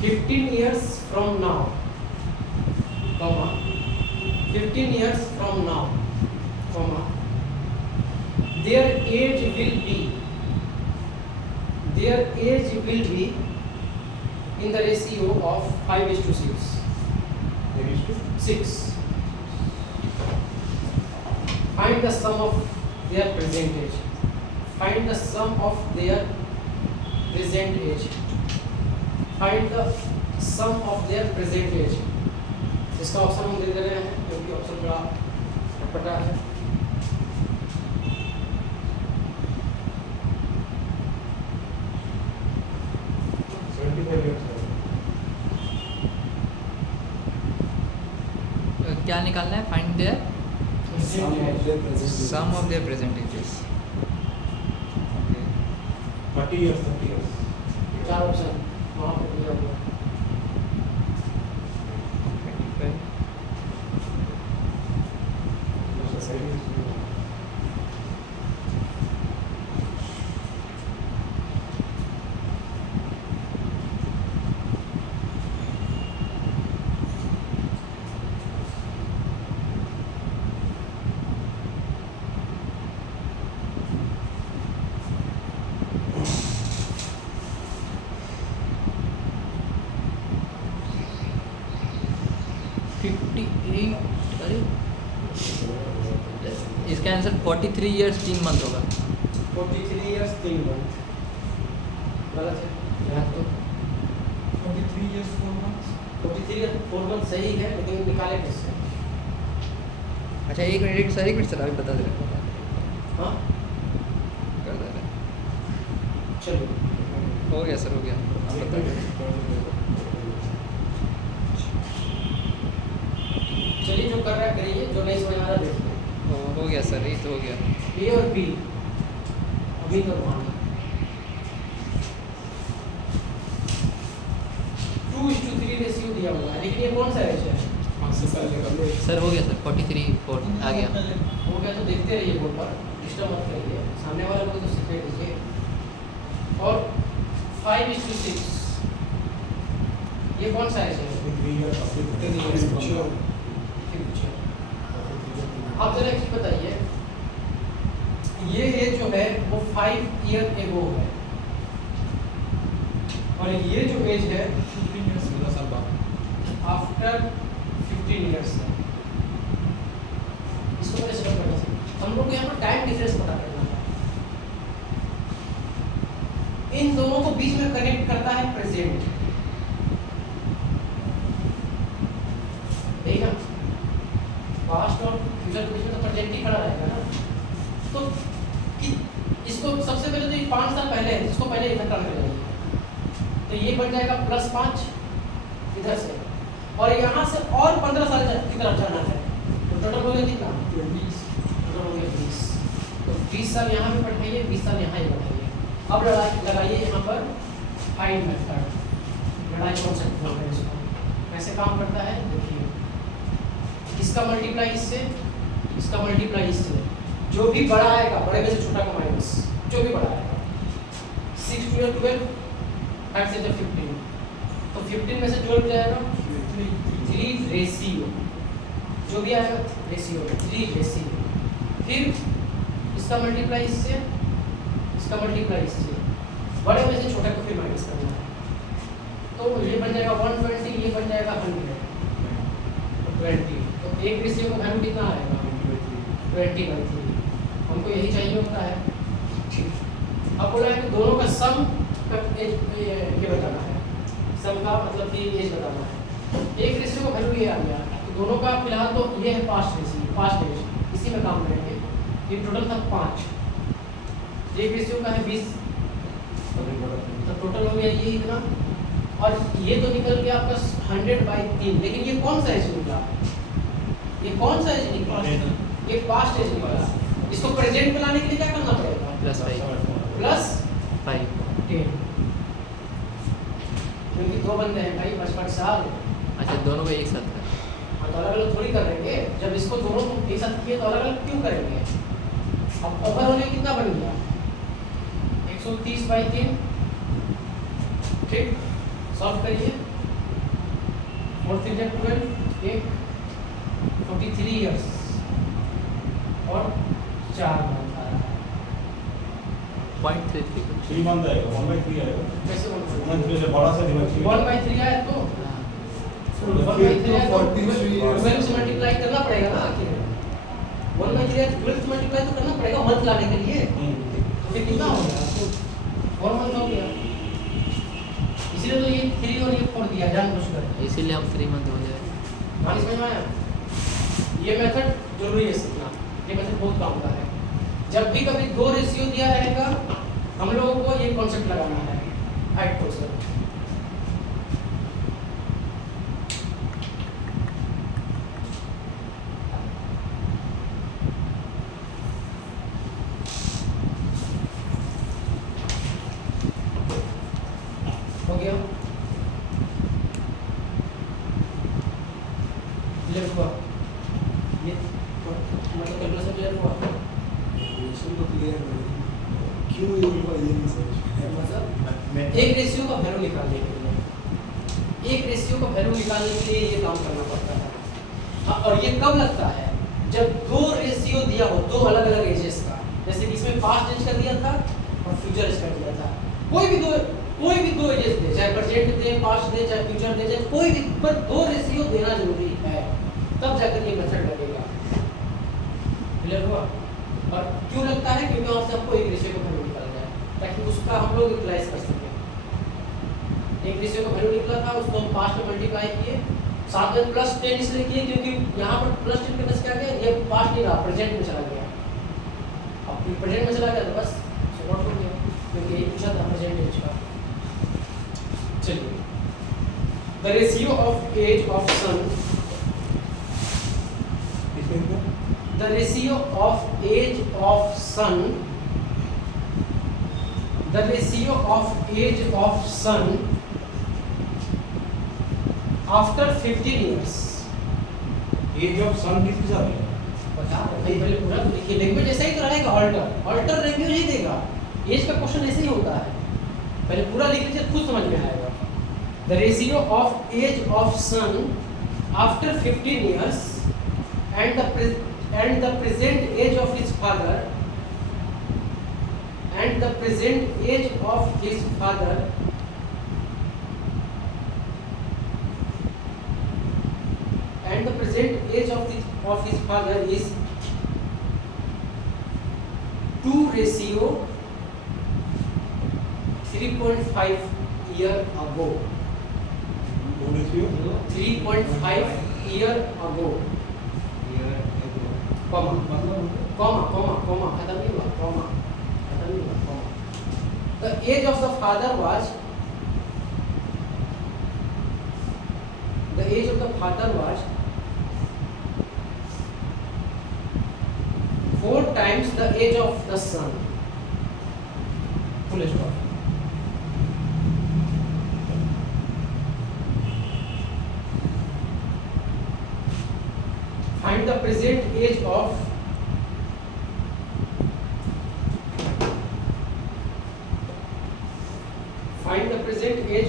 15 years from now, 15 years from now, their age will be in the ratio of 5:6. 6. Find the sum of their present age. Find the sum of their present age. Find the sum of their present age. इसका option हम दे रहे हैं क्योंकि option बड़ा अटपटा है। क्या निकालना है? Find their sum of their present ages. 30 years 30 years। चार ऑप्शन वहाँ पे दिया हुआ है। 58, अरे इसका आंसर 43 इयर्स 3 मंथ होगा। 43 years 3 month गलत है यहाँ तो। 43 years 4 months। 43 years 4 month सही है, लेकिन निकाले कैसे? अच्छा एक मिनट सर, एक मिनट सर, अभी बता दे रहे हैं। हाँ कर दे रहे हैं। चलिए हो गया सर, हो गया, आप बता दे। चलिए जो कर रहा है करिए, जो नहीं समझ आ रहा देखिए। हो गया सर, ये तो हो गया। ए और बी अमित और भानु 2:3 रेशियो दिया हुआ है, लेकिन ये कौन सा रेशियो है? सर हो गया सर, 43 4 आ गया। हो गया तो देखते रहिए बोर्ड पर, डिस्टर्ब मत करिए, सामने वाले को तो सीखने दीजिए। और 5:6 ये कौन सा रेशियो है? आप जरा एक चीज बताइए, ये एज जो है वो 5 years ago है, और ये जो एज है 15 years 16 साल बाद। आफ्टर 15 years है। इसको कैसे सेटअप करना चाहिए? हम लोग को यहाँ पर टाइम डिफरेंस पता करना है। इन दोनों को बीच में कनेक्ट करता है प्रेजेंट, ठीक है? पास्ट और फ्यूचर के बीच में तो प्रेजेंट ही खड़ा रहेगा ना। इसको सबसे पहले तो ये 5 साल पहले है, इसको पहले इकट्ठा कर लेंगे। तो ये बन जाएगा +5 इधर से, और यहाँ से और 15 साल की तरफ जाना है, तो टोटल हो गया कितना? 20। टोटल हो गया 20। तो 20 साल यहाँ भी बैठाइए, 20 साल यहाँ ही बैठाइए। अब लगाइए यहाँ पर फाइंड मेथड, लड़ाई कॉन्सेप्ट बोलते हैं इसको। कैसे काम करता है देखिए, इसका मल्टीप्लाई इससे, इसका मल्टीप्लाई इससे, जो भी बड़ा आएगा बड़े में से छोटा का माइनस, जो भी बड़ा आएगा। 6 2 12, 5 से 15, तो 15 में से 12 जाएगा 3 रेशियो, जो भी आएगा रेशियो 3 रेशियो। फिर इसका मल्टीप्लाई इससे, इसका मल्टीप्लाई इससे, बड़े में से छोटा को फिर माइनस करना है। तो ये बन जाएगा 120, ये बन जाएगा 100, 20। तो एक रेशियो का वैल्यू कितना आएगा? 20/3। हमको यही चाहिए होता है। ठीक, अब बोला है कि दोनों का सम ये बताना है, सम का मतलब कि एज बताना है। एक रेशियो का वैल्यू ये आ गया, तो दोनों का फिलहाल तो ये है पास्ट रेशियो, पास्ट एज, इसी में काम करेंगे। ये टोटल था 5, एक रेशियो का है 20, तो टोटल हो गया ये इतना, और ये तो निकल गया आपका 100/3। लेकिन ये कौन सा एज निकला? ये कौन सा एज निकला? ये पास्ट एज निकला। इसको प्रेजेंट में लाने के लिए क्या करना पड़ेगा? +5 10, क्योंकि 2 बंदे हैं भाई, 55 साल। अच्छा, दोनों को एक साथ है। हाँ, तो अलग अलग थोड़ी करेंगे। जब इसको दोनों को एक साथ किए तो अलग अलग क्यों करेंगे? अब ओवर होने कितना बन गया? 130/3। ठीक, सॉल्व करिए। 4 3 12, 43 इयर्स और 4 मंथ आ रहा है। 0.33 3 मान जाएगा, 1/3 आएगा। कैसे 1/3 से बड़ा सा डिवाइड 1/3 आया तो 1/3 आया तो 12 से मल्टीप्लाई करना पड़ेगा ना आखिर। 1/3 आया तो 12 से मल्टीप्लाई तो करना पड़ेगा मंथ लाने के लिए। तो फिर कितना हो गया? 4 मंथ हो गया। इसलिए तो ये 3 और ये 4 दिया जानबूझकर। इसीलिए हम 3 मंथ हो जाए। हाँ, समझ में आया? ये मेथड जरूरी है सीखना, ये मेथड बहुत काम का है। जब भी कभी 2 रेशियो दिया रहेगा, हम लोगों को ये कॉन्सेप्ट लगाना है, हाइट कॉन्सेप्ट। हो गया? क्लियर हुआ? ये मतलब कैलकुलेशन क्लियर हुआ? क्वेश्चन तो क्लियर है, क्यों ये हुआ ये नहीं समझ में आया। मतलब एक रेशियो का वैल्यू निकालने के लिए, एक रेशियो का वैल्यू निकालने के लिए ये काम करना पड़ता है। हाँ, और ये कब लगता है? जब 2 रेशियो दिया हो, 2 अलग अलग एजेस का। जैसे कि इसमें पास्ट एज का दिया था और फ्यूचर एज का दिया था। कोई भी दो एजेस दे, चाहे प्रेजेंट दे, पास्ट दे, चाहे फ्यूचर दे, चाहे कोई भी, पर 2 रेशियो देना जरूरी है, तब जाकर ये मेथड लगेगा। क्लियर हुआ? और क्यों लगता है? क्योंकि वहाँ से आपको एक रेशियो का वैल्यू निकल जाए, ताकि उसका हम लोग यूटिलाइज कर सकें। एक रेशियो का वैल्यू निकला था, उसको हम पास्ट में मल्टीप्लाई किए, साथ में +10 इसलिए किए क्योंकि यहाँ पर +10 करने से क्या गया, ये पास्ट नहीं रहा, प्रेजेंट में चला गया। अब प्रेजेंट में चला गया तो बस सॉर्ट हो गया, क्योंकि ये पूछा था प्रेजेंट एज का। चलिए, the ratio of age of son, the ratio of age of sun, the ratio of age of sun after 15 years। Age of son किसके साथ है? बता भाई, पहले पूरा तो लिखिए। लैंग्वेज ऐसा ही तो रहेगा, ऑल्टर लैंग्वेज ही देगा। एज का क्वेश्चन ऐसे ही होता है, पहले पूरा लिख लीजिए, खुद समझ में आएगा। The ratio of age of son after 15 years and the present age of his father, and the present age of his father, and the present age of his father is 2:3.5 year ago। 3.5 year ago, comma खत्म नहीं हुआ, comma खत्म नहीं age of the father was 4 times the age of the son. Full stop. Find the present age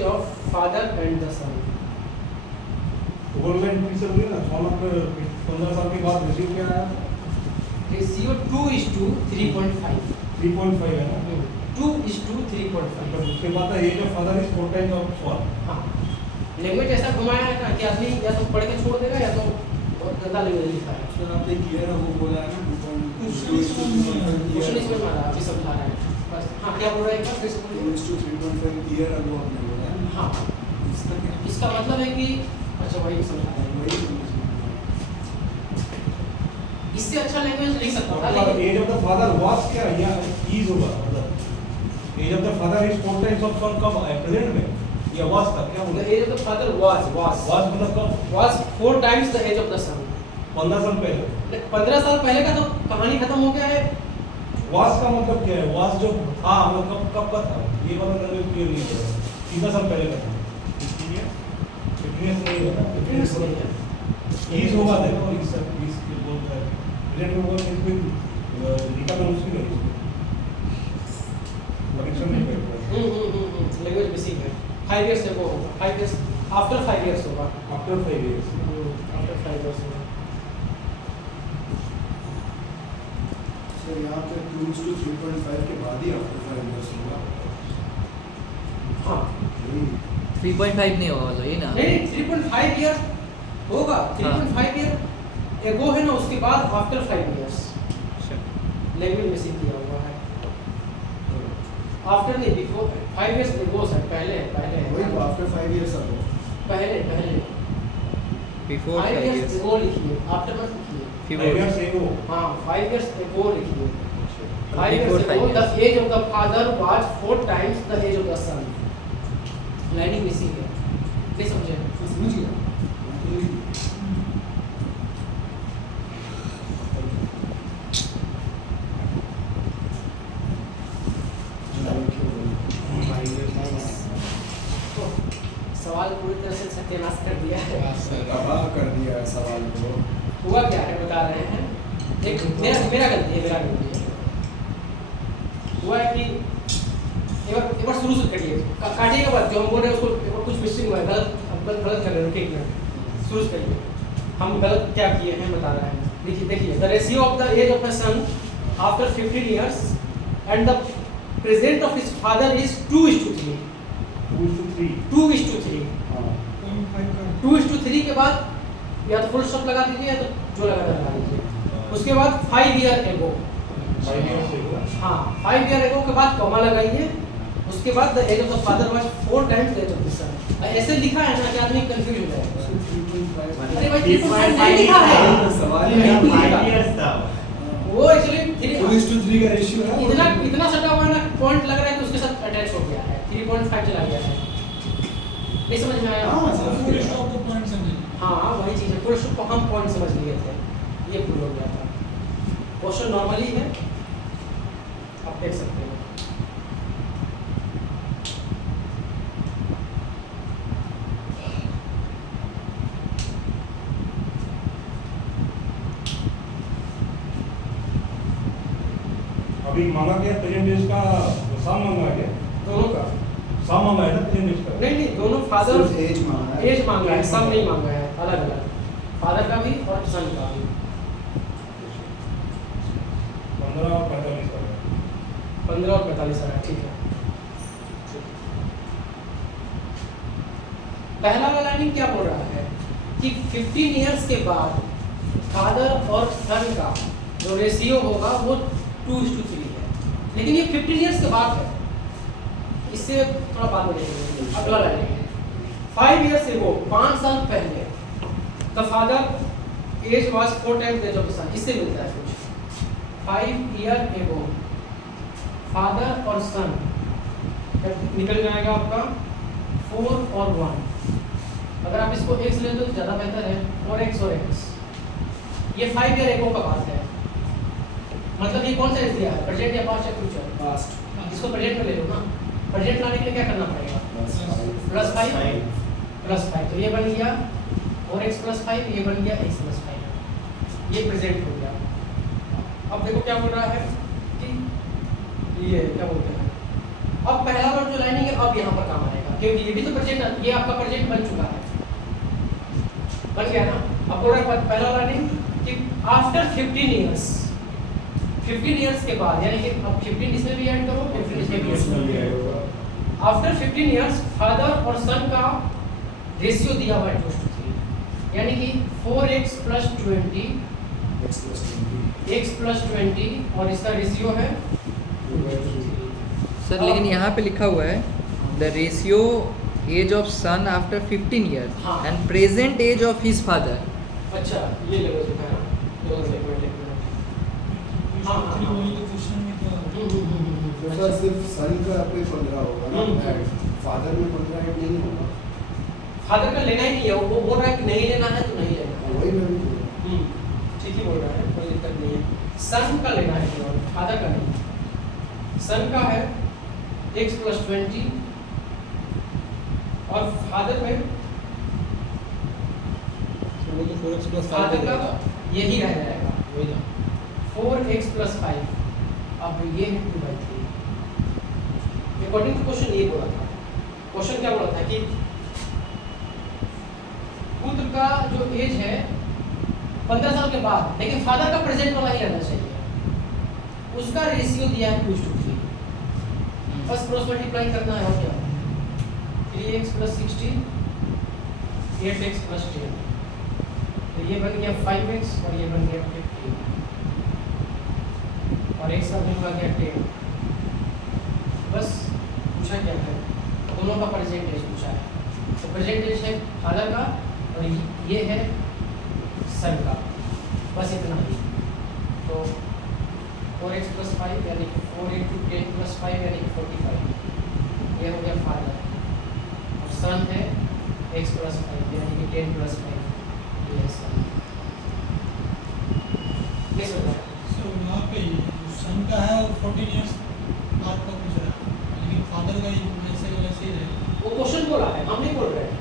of father and the son. Government feature हुई ना 15 साल के बाद रेशियो क्या आया? रेशियो 2:3.5. 3.5 है ना? 2:3.5. तो उसके बाद age of father is 4 times of son. हाँ, लैंग्वेज ऐसा घुमाया है ना कि आदमी या तो पढ़ के छोड़ देगा या तो बहुत गंदा लैंग्वेज लिखा है. सर आपने किया ना वो बोला है ना क्वेश्चन इसमें मारा अभी समझा रहा है बस. हाँ, क्या बोल रहा है एक बार फिर से बोलिए. 3.5 ईयर अगो आपने बोला है. हाँ, इसका क्या? इसका मतलब है कि अच्छा वही समझा रहा है. वही समझ. इससे अच्छा लैंग्वेज लिख सकता था मतलब लेकिन age of the father was क्या या इज होगा मतलब age of the father is 4 times of son कब है प्रेजेंट में या वाज था क्या the बोला? age of the father was was मतलब कब? 4 times the age of the son. 15 साल पहले. 15 साल पहले का तो कहानी खत्म हो गया है. वाज का मतलब क्या है? वाज जो था मतलब कब का था ये वाला लैंग्वेज क्लियर नहीं है. 3 साल पहले का था. 15 इयर्स नहीं होगा. 15 नहीं है. इज होगा देखो इस के बोलता है प्रेजेंट में वो इसमें लिखा तो मुश्किल है इसमें परीक्षा नहीं कर लैंग्वेज मिसिंग है. 5 years से वो होगा. 5 years आफ्टर 5 years होगा. After 5 years. आफ्टर 5 years होगा. सर यहाँ पे 2:3.5 के बाद ही आफ्टर 5 इयर्स होगा. हाँ, 3.5 नहीं होगा मतलब ये ना. नहीं 3.5 years होगा. 3.5 year एगो है ना, उसके बाद आफ्टर 5 years लैंग्वेज मिसिंग किया हुआ है. आफ्टर नहीं, बिफोर 5 years एगो सर. पहले वही तो आफ्टर 5 इयर्स अगो. पहले बिफोर 5 5 years years. एगो लिखिए, आफ्टर मत लिखिए. Before से वो हाँ, 5 years ago लिखिए. 5 Before years 5 ago, the years. age of the father was 4 times the age of the son. Lining missing है. नहीं समझे? समझ गया. तो सवाल पूरी तरह से सत्यानाश कर दिया है. तबाह कर दिया है सवाल को. हुआ क्या है बता रहे हैं. एक मेरा गलती है. हुआ है कि एक बार शुरू से करिए. काटिएगा बात जो हम बोल रहे हैं उसको एक बार कुछ मिसिंग हुआ है. गलत कर रहे हैं. रुकिए एक मिनट. शुरू से करिए. हम गलत क्या किए हैं बता रहे हैं. देखिए the ratio of the age of a son after 15 years and the present of his father is 2:3. 2:3. हाँ. 2:3 के बाद या तो फुल स्टॉप लगा दीजिए या तो जो लगा दीजिए. उसके बाद 5 year ago. 5 इयर्स से हुआ. हाँ, 5 year ago के बाद कॉमा लगाइए. उसके बाद the age of the father was 4 times the age of the son. ऐसे लिखा है ना कि आदमी कंफ्यूज हो जाएगा. अरे भाई 3.5 नहीं लिखा है. सवाल ही नहीं नहीं. लिखा. वो एक्चुअली 2:3 का रेशियो है. इतना सटा हुआ है ना, पॉइंट लग रहा है कि उसके साथ अटैच हो गया है. 3.5 चला गया है. नहीं समझ में आया? हाँ, Full stop the point समझिए. हाँ, वही चीज़ है. फुल स्टॉप को हम पॉइंट समझ लिए थे. ये भूल हो गया था. क्वेश्चन नॉर्मली है, आप देख सकते हो. अभी मांगा गया प्रेजेंट डेज का सम मांगा गया. दोनों का सम मांगा है ना प्रेजेंट डेज का. नहीं दोनों फादर सिर्फ एज मांगा है. एज मांगा है, सब नहीं मांगा है. अलग अलग फादर का भी और सन का भी. 15 और 45 का. 15 और 45 आ रहा है. ठीक है. पहला वाला लाइनिंग क्या बोल रहा है कि 15 years के बाद फादर और सन का जो रेशियो होगा वो 2:3 है. लेकिन ये 15 years के बाद है. इससे थोड़ा बात बढ़ेगी. अगला लाइनिंग 5 years ago, 5 साल पहले the father age was 4 times the age of the son. इससे मिलता है कुछ. 5 year ago फादर और सन निकल जाएगा आपका 4 और 1। अगर आप इसको x ले तो ज़्यादा बेहतर है, 4x और x। ये 5 या रेखों का बात है, मतलब ये कौन सा एज दिया है, प्रेजेंट या पास्ट या फ्यूचर? पास्ट इसको प्रेजेंट में ले लो ना। प्रेजेंट लाने के लिए क्या करना पड़ेगा? +5 तो ये बन गया 4x + 5, ये बन गया x + 5। ये प्रेजेंट हो गया। अब देखो क्या बोल रहा है कि ये क्या बोलते हैं, अब पहला वर्ड जो लाइनिंग है अब यहाँ पर काम आएगा, क्योंकि ये भी तो प्रेजेंट, ये आपका प्रेजेंट बन चुका है, बन गया ना। अब बोल रहा है पहला लाइनिंग कि आफ्टर 15 ईयर्स, 15 ईयर्स के बाद, यानी कि अब 15 इसमें भी ऐड करो, 15 इसमें भी ऐड करो। आफ्टर 15 ईयर्स फादर और सन का रेशियो दिया हुआ है 2:3, यानी कि 4x + 20 x + 20 और इसका रेशियो है 2:3। सर लेकिन यहाँ पे लिखा हुआ है the ratio age of son after 15 years हाँ। And present age of his father. अच्छा ये लेवल लिखा है ना, एक मिनट हाँ, हाँ, थ्री हाँ। वही तो क्वेश्चन में तो तो सर सिर्फ सन का पे 15 होगा ना, ऐड फादर में 15 ऐड नहीं होगा। फादर का लेना ही नहीं है, वो बोल रहा है कि नहीं लेना है तो नहीं लेना। वही मैं भी बोल रहा हूँ। ठीक ही बोल रहा है, कोई दिक्कत नहीं है। सन का लेना है केवल, फादर का नहीं। सन का है x + 20 और फादर में वो तो 4x + 5 फादर का यही रह जाएगा वही ना 4x + 5। अब ये है 2/3। अकॉर्डिंग टू क्वेश्चन ये बोला था, क्वेश्चन क्या बोला था कि पुत्र का जो एज है 15 साल के बाद, लेकिन फादर का प्रेजेंट वाला ही रहना चाहिए, उसका रेशियो दिया है 2:3। बस क्रॉस मल्टीप्लाई करना है और क्या, 3x + 60 8x + 10, तो ये बन गया 5x और ये बन गया 15 और x का वैल्यू आ गया 10। बस पूछा क्या है, दोनों का प्रेजेंट एज पूछा है, तो प्रेजेंट एज है फादर का और ये है सन का, बस इतना ही। तो 4x + 5 यानी कि 4 × 10 + 5 यानी कि 45, ये हो गया फादर, और सन है x + 5 यानी कि 10 + 5, ये है सन। ये समझ रहा है? सो वहाँ पे सन का है और 14 इयर्स बाद का पूछ रहा है, लेकिन फादर का ही वैसे ही रहेगा। वो क्वेश्चन बोला है, हम नहीं बोल रहे हैं।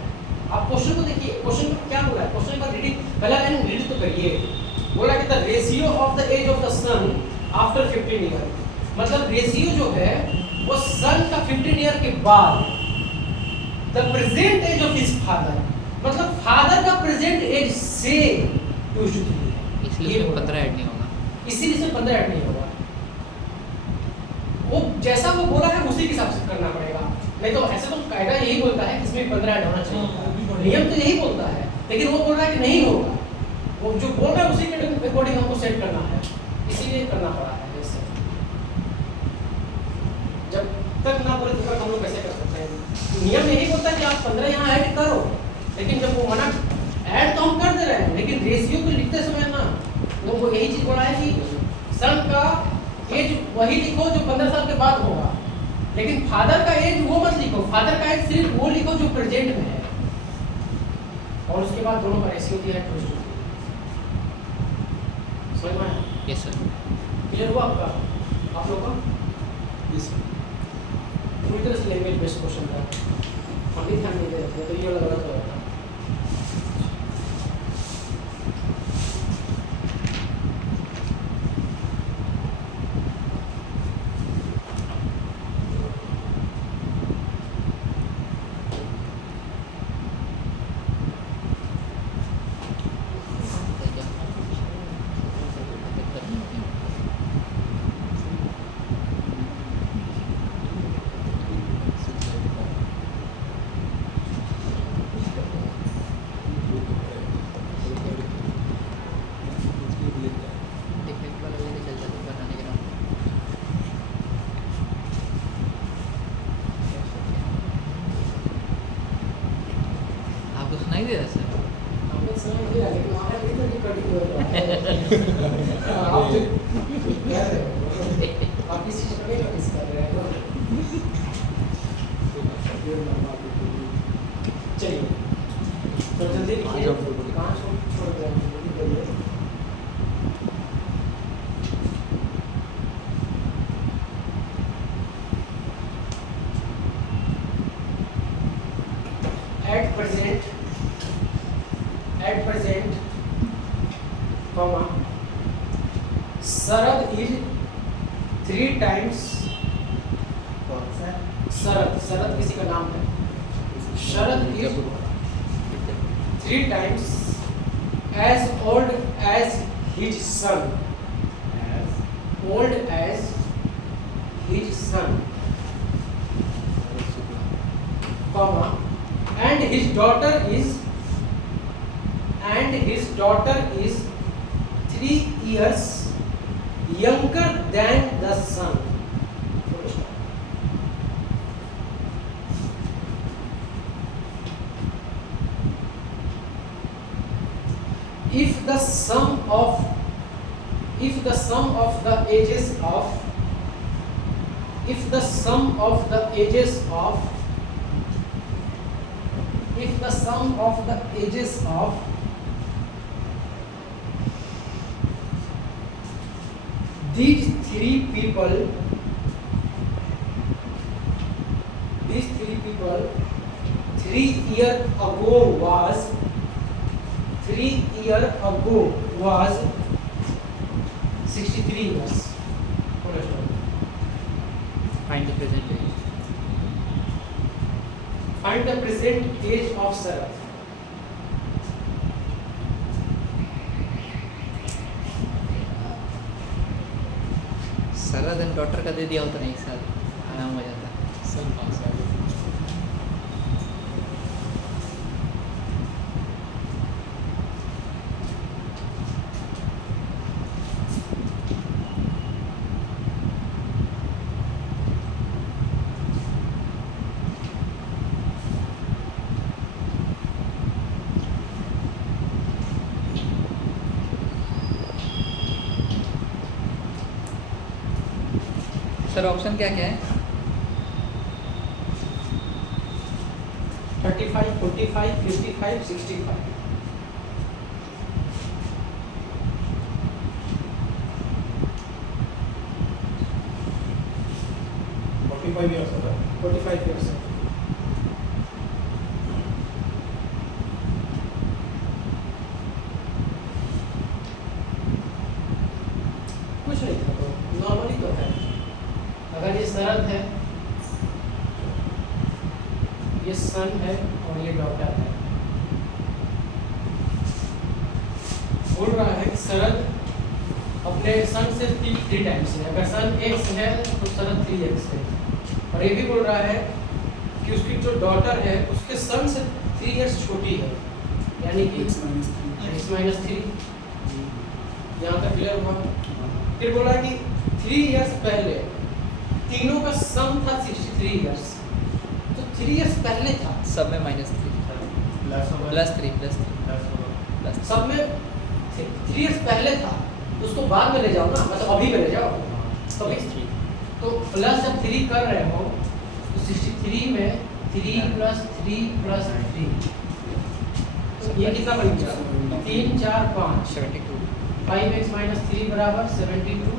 आप क्वेश्चन को देखिए, क्वेश्चन में क्या बोला है, क्वेश्चन का रीडिंग पहला लाइन रीड तो करिए। बोला कि the ratio of the age of the son after 15 year, मतलब रेशियो जो है वो सन का 15 ईयर के बाद the present age of his father, मतलब फादर का प्रेजेंट एज से 2:3 है, इसलिए उसमें 15 ऐड नहीं होगा। इसीलिए इसमें 15 ऐड नहीं होगा। वो जैसा वो बोला है उसी के हिसाब से करना पड़ेगा, नहीं तो ऐसे तो कायदा यही बोलता है कि इसमें 15 ऐड होना हाँ, वो भी चाहिए, बढ़िया। नियम तो यही बोलता है, लेकिन वो बोल रहा है कि नहीं होगा। वो जो बोल रहा है उसी के अकॉर्डिंग हमको सेट करना है, इसीलिए करना पड़ा है ऐसे। जब तक ना बोले तब तक हम लोग कैसे कर सकते हैं। नियम यही बोलता है कि आप 15 यहाँ ऐड करो, लेकिन जब वो मना, ऐड तो हम कर दे रहे हैं, लेकिन रेशियो को लिखते समय ना वो यही चीज बोला है कि सन का एज वही लिखो जो 15 साल के बाद होगा, लेकिन फादर का एज वो मत लिखो, फादर का एज सिर्फ वो लिखो जो प्रेजेंट में है, और उसके बाद दोनों का रेशियो दिया है 2:3। समझ में आया? Yes sir. क्लियर हुआ आपका, आप लोग का? पूरी तरह से लैंग्वेज बेस्ड क्वेश्चन था, हम भी ध्यान नहीं दे रहे थे, तो ये वाला गलत हो रहा था। डिफेक्ट वाला लेके चल जाते बनाने के नाम। आपको सुनाई दे रहा है सर? हमने समझ लिया, लेकिन वहाँ पे भी तो दिक्कत हो रहा है। आप जो कह रहे हो, आप इस चीज़ को नहीं नोटिस कर रहे हो। कौन सा है? शरद, शरद किसी का नाम है। शरद is 3 times as old as his son, old as his son, comma, and his daughter is 3 years younger than the son. If the sum of the ages of these three people 3 years ago was 63 years. Find the present age. Find the present age of Sarah. Sharad and daughter का दे दिया होता ना एक साथ आराम हो जाता। सन पास है। सर ऑप्शन क्या क्या है? 35, 45, 55, 65. years होता है। 45 years. कुछ नहीं था तो नॉर्मली तो है। अगर ये शरद है, ये सन है और ये डॉटर है। बोल रहा है कि शरद अपने सन से 3 टाइम्स है। अगर सन x है तो शरद 3x है। और ये भी बोल रहा है कि उसकी जो डॉटर है उसके सन से 3 years छोटी है, यानी कि x -3 x-3। यहाँ तक क्लियर हुआ? फिर बोला कि 3 years पहले तीनों का सम था 63 years, तो 3 years पहले था। सब में -3 +3 सब में 3 years पहले था, तो उसको बाद में ले जाओ ना, मतलब अभी में ले जाओ। तो प्लस जब 3 कर रहे हो तो 63 में 3 + 3 + 3, तो ये कितना बन गया? 3 4 5 72 5x - 3 = 72,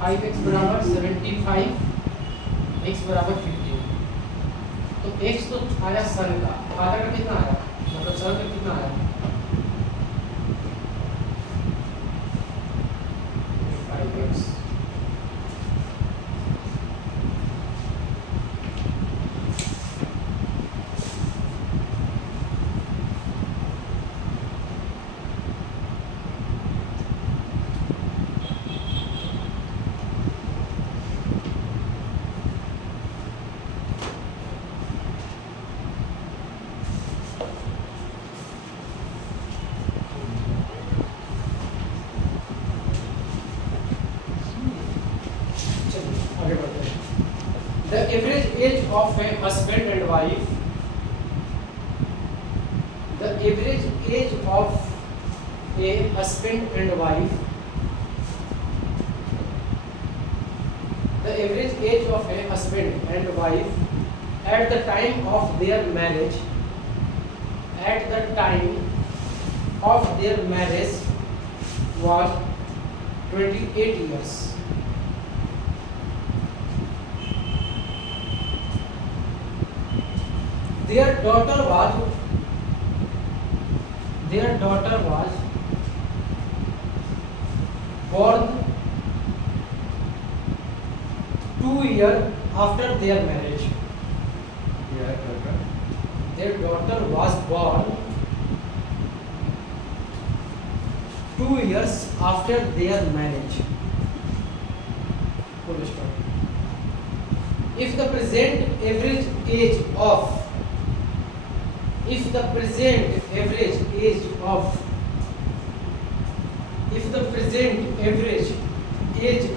5x = 75, x = 15। तो x तो आया सन का, फादर का कितना आया, मतलब सन का कितना आया? 5x। आगे बढ़ते हैं। The average age of a husband and wife. The average age of a husband and wife. The average age of a husband and wife at the time of their marriage. At the time of their marriage was 28 years. Their daughter was born 2 2 years after their marriage. Their daughter was born 2 years after their marriage. Full stop. If the present average age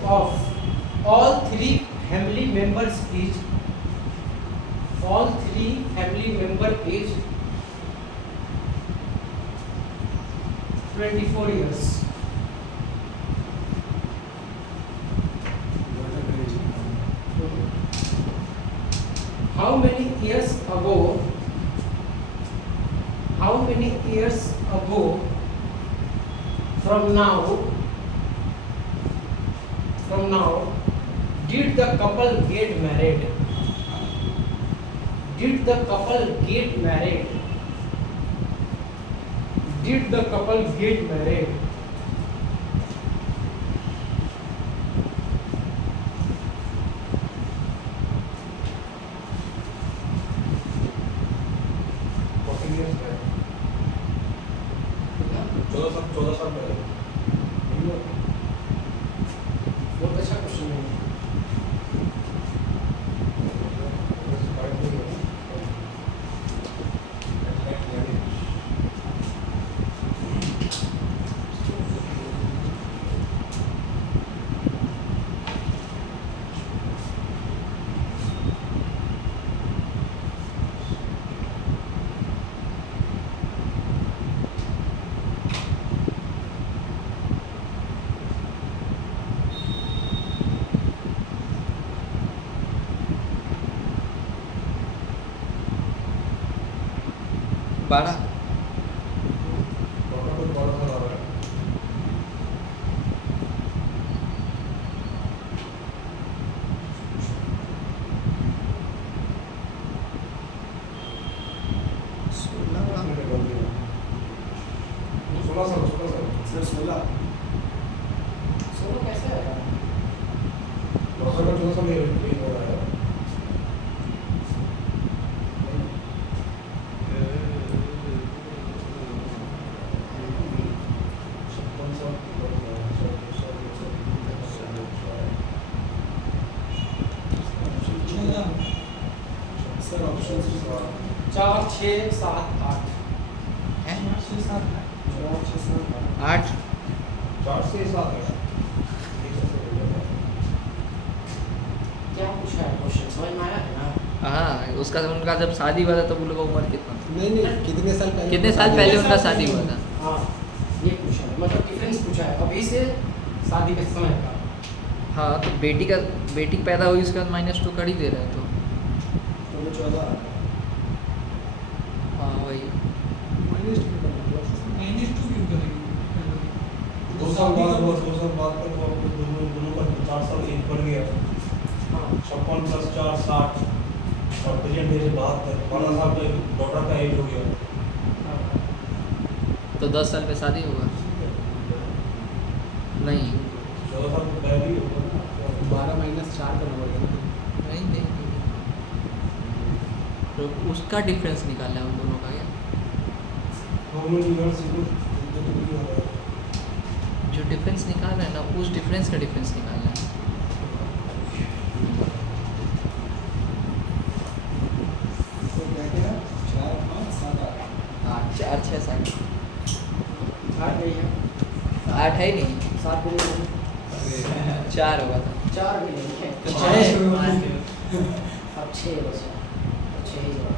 of all three family members is 24 years. How many years ago from now did the couple get married? Did the couple get married? चौदह साल पहले बहुत अच्छा question है। बारह sir 16 solo कैसे आएगा? Sir option 4 6 7 8 है 4 से 7 है। 4 6 7 8 4 से 7 है। क्या पूछा है क्वेश्चन समझ में आया है ना? हाँ उसका उनका जब शादी हुआ था तब उन लोगों का उम्र कितना था? नहीं कितने साल पहले कितने साल पहले उनका शादी हुआ था? हाँ ये पूछा है, मतलब डिफरेंस पूछा है अभी से शादी के समय का। हाँ तो बेटी पैदा हुई उसके बाद -2 कर ही दे रहे हैं तो तो 14 हाँ वही -2 क्यों करेंगे? 2 साल बाद तक वो दोनों का 4 साल एज बढ़ गया। हाँ 56 + 4 60 और प्रेजेंट एज 72 12 साल पे डॉटर का एज हो गया। हाँ तो 10 साल पे शादी होगा नहीं 14 साल तो पहले ही होगा ना। 12 - 4 करना पड़ेगा ना। नहीं नहीं तो उसका डिफरेंस निकालना है उन दोनों का क्या दोनों ईयर्स को जो डिफरेंस निकालना है ना उस डिफरेंस का डिफरेंस निकालना है। तो क्या क्या 4 5 7 8 4 6 7 8 नहीं है, 8 है नहीं 7 भी नहीं है, 4 होगा था 4 भी नहीं है, तो 6 अब 6 बचा, तो 6 ही जवाब।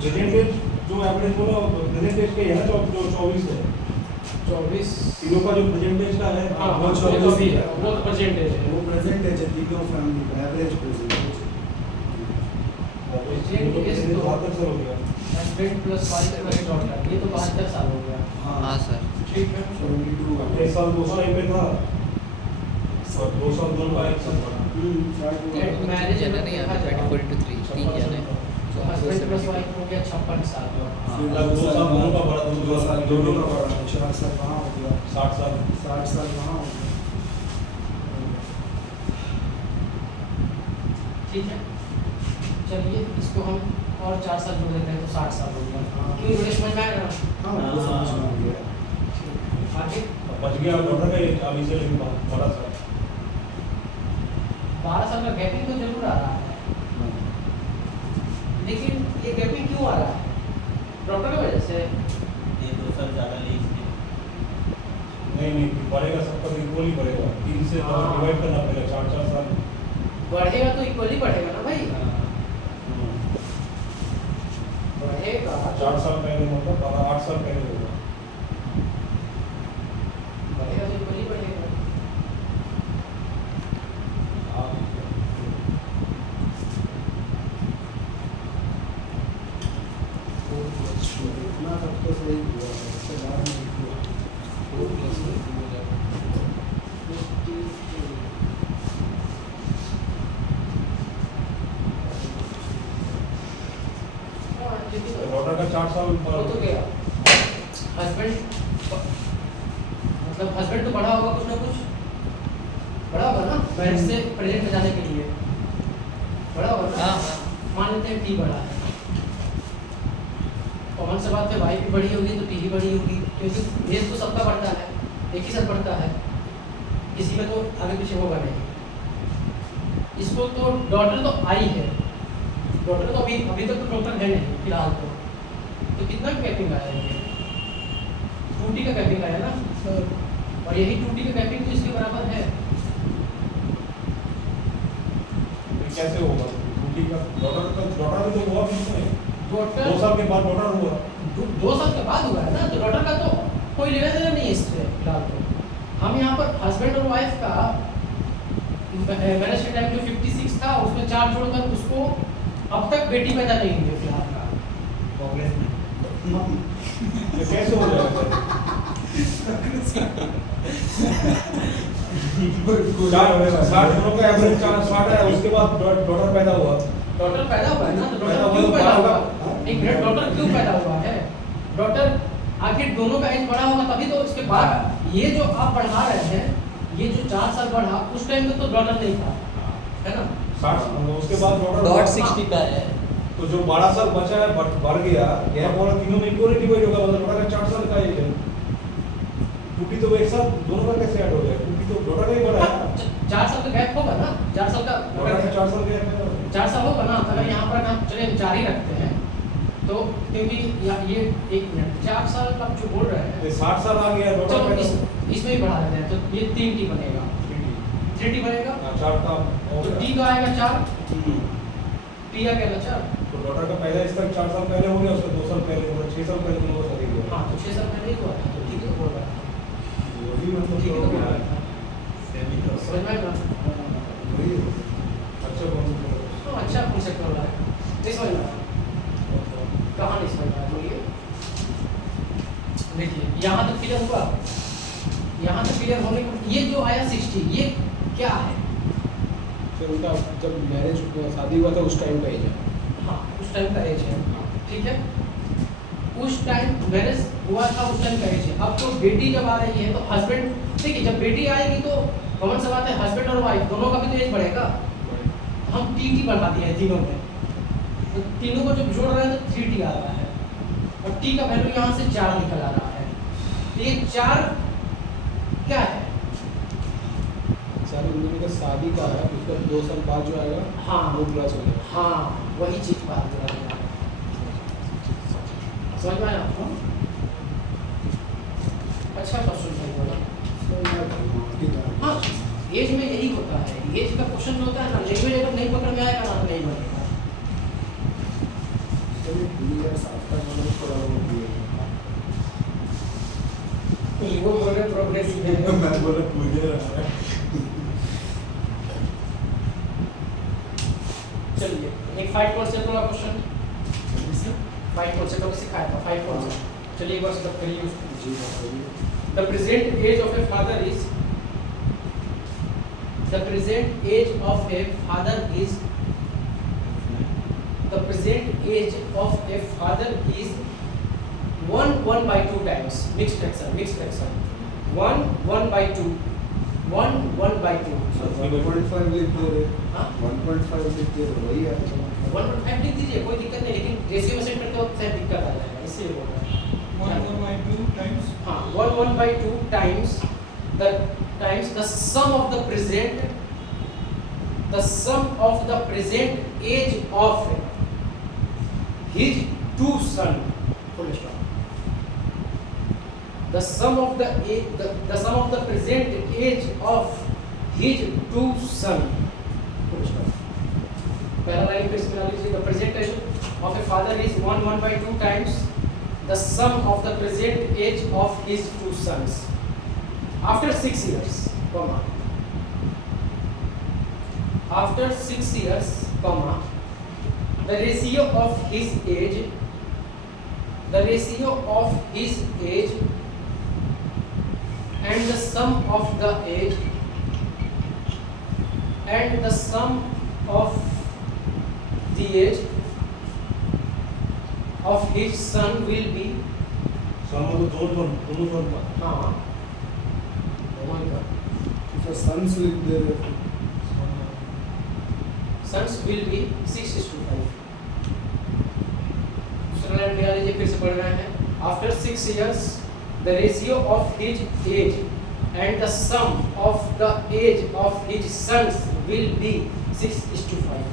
प्रेजेंट एज जो एवरेज बोला प्रेजेंट एज के है ना जो 24 है 24 तीनों का जो प्रेजेंट एज का है हाँ वो वो 24 तो भी है, वो तो परसेंटेज है। वो प्रेजेंट है तीनों फैमिली का एवरेज प्रेजेंट Present is तो- 72 साल हो गया। Husband plus wife plus daughter, ये तो 72 साल हो गया। हाँ सर ठीक है 72 एक साल दूसरा टाइम पे था और 2 साल दोनों का एक साथ था। At marriage जन में नहीं देखा आता जाए 24 to 3 3 जन है तो हस्बैंड प्लस वाइफ हो गया 56 साल। फिर मतलब 2 साल दोनों का बड़ा, 2 साल दोनों का बड़ा, 4 साल वहाँ हो गया, 60 साल 60 साल वहाँ हो गया। ठीक है, चलिए इसको हम और 4 साल जोड़ देते हैं तो 60 साल हो गया। हाँ। क्यों जोड़े समझ में आएगा? हाँ वो समझ में आ गया। आगे अब बच गया डॉक्टर का एज, अब इसे लेकिन 12 साल 12 साल का गैपिंग तो जरूर आ रहा है, लेकिन ये गैपिंग क्यों आ रहा है? डॉक्टर की वजह से? ये 2 साल ज़्यादा ले इसलिए। नहीं बढ़ेगा, सबका इक्वली बढ़ेगा, 3 से हाँ। डिवाइड करना पड़ेगा, 4 साल बढ़ेगा तो इक्वली बढ़ेगा ना भाई, बढ़ेगा 4 साल पहले मतलब 8 साल पहले होगा। बढ़ेगा तो इक्वली बढ़ेगा। इतना तक तो सही हुआ है, उसके बाद नहीं हुआ। 4 + 2 हो जाएगा 52। डॉक्टर का 4 साल वो तो गया हस्बैंड, मतलब हस्बैंड तो बढ़ा होगा कुछ ना कुछ, बढ़ा होगा ना पेरेंट्स से प्रेजेंट में जाने के लिए, बढ़ा होगा ना? हाँ। मान लेते हैं टी बढ़ा है, कॉमन सी बात है, वाई भी बड़ी होगी तो टी भी बड़ी होगी, क्योंकि एज तो सबका बढ़ता है, एक ही साथ बढ़ता है, किसी में तो आगे पीछे होगा नहीं। इसको तो डॉटर तो आई है, डॉक्टर तो अभी तक तो डॉक्टर है नहीं फिलहाल तो कितना कैपिंग आया है? 2T का कैपिंग आया ना, और यही 2T का कैपिंग तो इसके बराबर है। कैसे होगा? ड्यूटी का डॉक्टर भी तो हुआ बीच में, डॉक्टर 2 साल के बाद डॉक्टर हुआ। 2 साल के बाद हुआ है ना, तो डॉक्टर का तो कोई लेना देना नहीं है इससे फिलहाल तो। हम यहाँ पर हस्बैंड और वाइफ का मैरिज के टाइम जो 56 था उसमें 4 जोड़कर उसको अब तक बेटी पैदा नहीं हुई है फिलहाल का। कांग्रेस में ये कैसे हो जाएगा? 60 दोनों का एवरेज 60 है, उसके बाद डॉक्टर पैदा हुआ। डॉक्टर पैदा हुआ है ना, तो पैदा डॉक्टर हुआ क्यों तो पैदा बड़ा हुआ? होगा। एक मिनट, डॉक्टर क्यों पैदा हुआ है? डॉक्टर आखिर दोनों का एज बड़ा होगा तभी तो, इसके बाद ये जो आप बढ़ा रहे हैं, ये जो 4 साल बढ़ा, उस टाइम तक तो डॉक्टर नहीं था, है ना? 60 उसके बाद डॉक्टर डॉट हुआ। 60 का है। तो जो 12 साल बचा है बढ़ गया, यह बोला तीनों में इक्वली डिवाइड होगा, मतलब डॉक्टर का 4 साल का एज है। टूटी तो एक साथ दोनों का कैसे ऐड हो गया? टूटी तो डॉक्टर का ही बड़ा है, 4 साल का गैप होगा ना, 4 साल का डॉक्टर का 4 साल का है। 4 साल होगा ना, अगर यहाँ पर हम चले 4 ही रखते हैं तो, क्योंकि ये 1 मिनट 4 साल का जो बोल रहे हैं, ये 60 साल आ गया डॉक्टर चलो पैदा इसमें ही बढ़ा देते हैं, तो ये 3T बनेगा, 3T बनेगा, 4 का तो T का आएगा 4, T आ गया 4, तो डॉक्टर का पहला इस तक 4 साल पहले हो गया, उसका 2 साल पहले हो गया, 6 साल पहले दोनों का शादी हुआ। हाँ तो 6 साल पहले ही हुआ था, तो ठीक है बोल रहा है, वही मतलब ठीक है तो बोल हो रहा गया। था, सेमी तो समझ में आएगा? वही है। अच्छा कौन सा? तो अच्छा कॉन्सेप्ट हो रहा है, नहीं समझ में आया? कहाँ नहीं समझ में आया बोलिए? देखिए यहाँ तक क्लियर हुआ, यहाँ तक क्लियर होने को, ये जो आया 60 ये क्या है? फिर उनका जब मैरिज शादी हुआ था उस टाइम का एज है। हाँ उस टाइम का एज है, ठीक है, उस टाइम मैरिज हुआ था, उस टाइम का एज है। अब तो बेटी जब आ रही है तो हस्बैंड, देखिए जब बेटी आएगी तो कौन सा बात है, हस्बैंड और वाइफ दोनों का भी तो एज बढ़ेगा, हम T बढ़ा दिए हैं तीनों में, तो तीनों को जब जोड़ रहे हैं तो 3T आ रहा है, और T का वैल्यू यहाँ से 4 निकल आ रहा है, तो ये 4 क्या है? सारी उन्होंने का शादी का है, उसका 2 साल बाद जो आएगा हाँ। वो प्लस हो जाएगा। हाँ वही चीज बात कर रहा है, समझ में आया आपको? अच्छा क्वेश्चन है बोला। हाँ एज में यही होता है, एज का क्वेश्चन जो होता है ना, लैंग्वेज अगर नहीं पकड़ में आएगा ना तो नहीं बनेगा। चलिए 2 years after मतलब थोड़ा वो भी है। वो बोल रहे प्रोग्रेसिव है, मैं बोला 2 year है। चलिए एक 5 कॉन्सेप्ट वाला क्वेश्चन, 5 कॉन्सेप्ट को सिखाया था, 5 कॉन्सेप्ट, चलिए एक बार सब करिए उसको। जी बताइए। The present age of a father is, the present age of a father is the present age of a father is 1/2 times mixed fraction 1/2 1/2 1.5 लिख दे रहे हाँ? 1.5 लिख दे रहे वही है 1/5 लिख दीजिए, कोई दिक्कत नहीं, लेकिन रेशियो में सेट करते वक्त शायद दिक्कत आ जाएगा, इसलिए बोल रहा हूँ। 1/2 times हाँ 1/2 times the sum of the present age of his two son, full stop. The sum of the present age of his two son, full stop. पहला लाइन फिर से मिला लीजिए, the present age of a father is 1/2 times the sum of the present age of his two sons. After 6 years, comma. After 6 years, comma, the ratio of his age and the sum of the age of his son will be सम मतलब दोनों जोड़ का हाँ दोनों का तो sons लिख दे रहे sons will be 6:5. दूसरा लाइन मिला लीजिए, फिर से पढ़ रहे हैं। After 6 years, the ratio of his age and the sum of the age of his sons will be 6:5.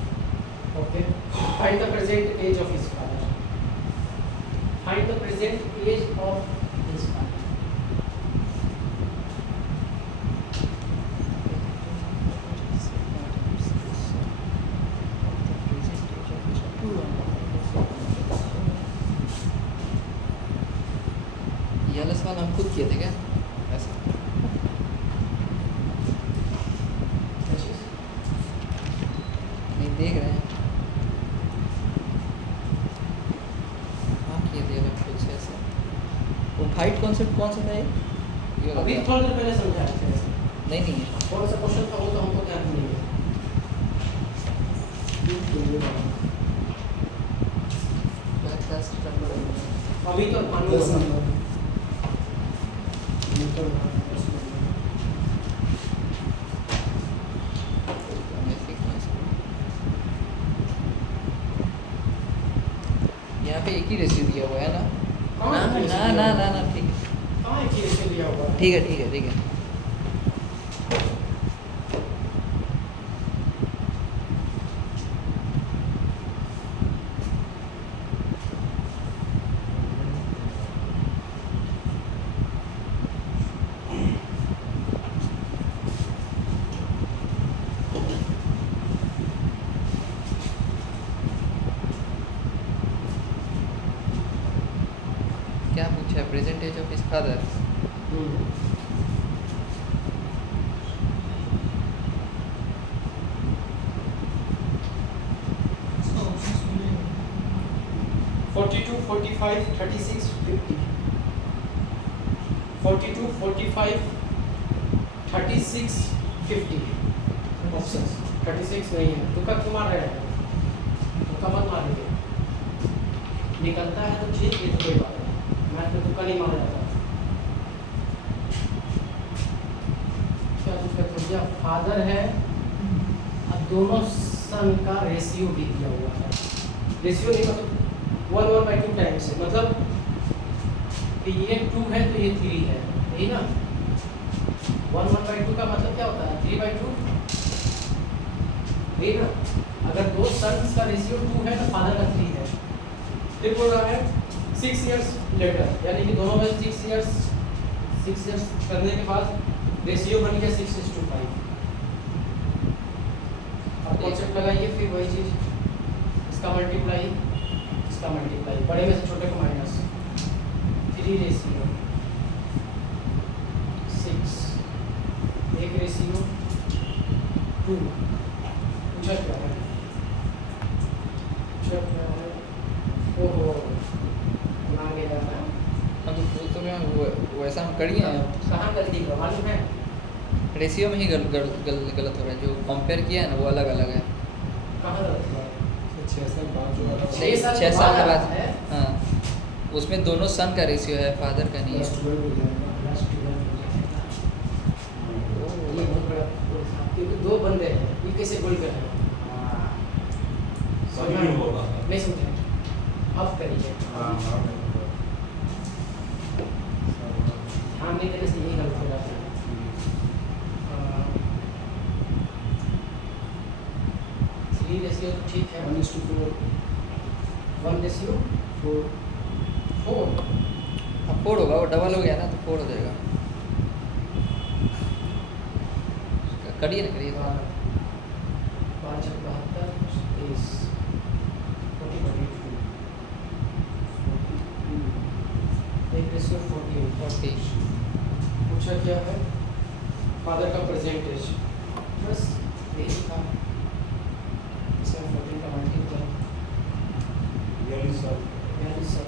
Okay. Find the present age of his father. Find the present age of his father. ये वाला सवाल हम खुद किए थे क्या ऐसा? नहीं देख रहे हैं, हाँ किए थे हम खुद से ऐसा। वो फाइट कॉन्सेप्ट कौन सा था ये वाला अभी था? थोड़ी देर पहले समझाया था। नहीं नहीं कौन सा क्वेश्चन था वो तो हमको ध्यान नहीं है। अभी तो भानु 10 नंबर यहाँ पे एक ही रेशियो दिया हुआ है ना? कहाँ ना एक ही ना ratio ना दिया ना हुआ ना ठीक है कहाँ एक ही ratio दिया हुआ है? ठीक है ठीक है ठीक है। क्या पूछा है? Present age of his father. इसका ऑप्शंस मिलेगा 42, 45, 36, 50. 42, 45, 36, 50. Options. 36 नहीं है, तुक्का क्यों मार रहे हैं? तुक्का मत मारिए। निकलता है तो ठीक है, तो कोई बात नहीं। मैथ में तुक्का नहीं मारा जाता। क्या तुक्का कर दिया? फादर है, अब दोनों सन का रेशियो भी दिया हुआ है। रेशियो नहीं मतलब 1/2 टाइम्स है, मतलब कि ये 2 है तो ये 3 है, यही ना? 1/2 का मतलब क्या होता है? 3/2, यही ना? अगर दो सन्स का रेशियो 2 है तो फादर का 3 है। फिर बोल रहा है 6 इयर्स लेटर, यानी कि दोनों में 6 इयर्स करने के बाद रेशियो बन गया 6:5। अब कॉन्सेप्ट लगाइए, फिर वही चीज़, इसका मल्टीप्लाई, इसका मल्टीप्लाई, बड़े में से छोटे को माइनस, 3 रेशियो 6, 1 रेशियो 2। पूछा क्या है? पूछा क्या है? ओहो, बना के जाना है। हम तो बोल तो रहे हैं वो वैसा हम करिए हैं। कहाँ गलती का मालूम है? रेशियो में ही गलत हो रहा है, जो कंपेयर किया है ना वो अलग अलग है। कहाँ गलत हुआ है? 6 साल बाद जो वाला 6 साल 6 साल के बाद बाद है। हाँ, उसमें दोनों सन का रेशियो है, फादर का नहीं प्लस है। 12 हो जाएगा। ये बहुत बड़ा क्योंकि दो बंदे हैं, ये कैसे गोल कर रहे हैं? सभी नहीं होगा। नहीं समझे, अब करिए। ध्यान नहीं देने से यही गलत हो जाता है। 3 रेशियो तो ठीक है, 1:4 1:4 अब 4 होगा, वो डबल हो गया ना तो 4 हो जाएगा। करिए ना, करिए। 5 72 30 1 रेशियो 14 40 पूछा क्या है? फादर का परसेंटेज, बस यही था। इसमें 14 का मल्टीप्लाई 42 साल। 42 साल।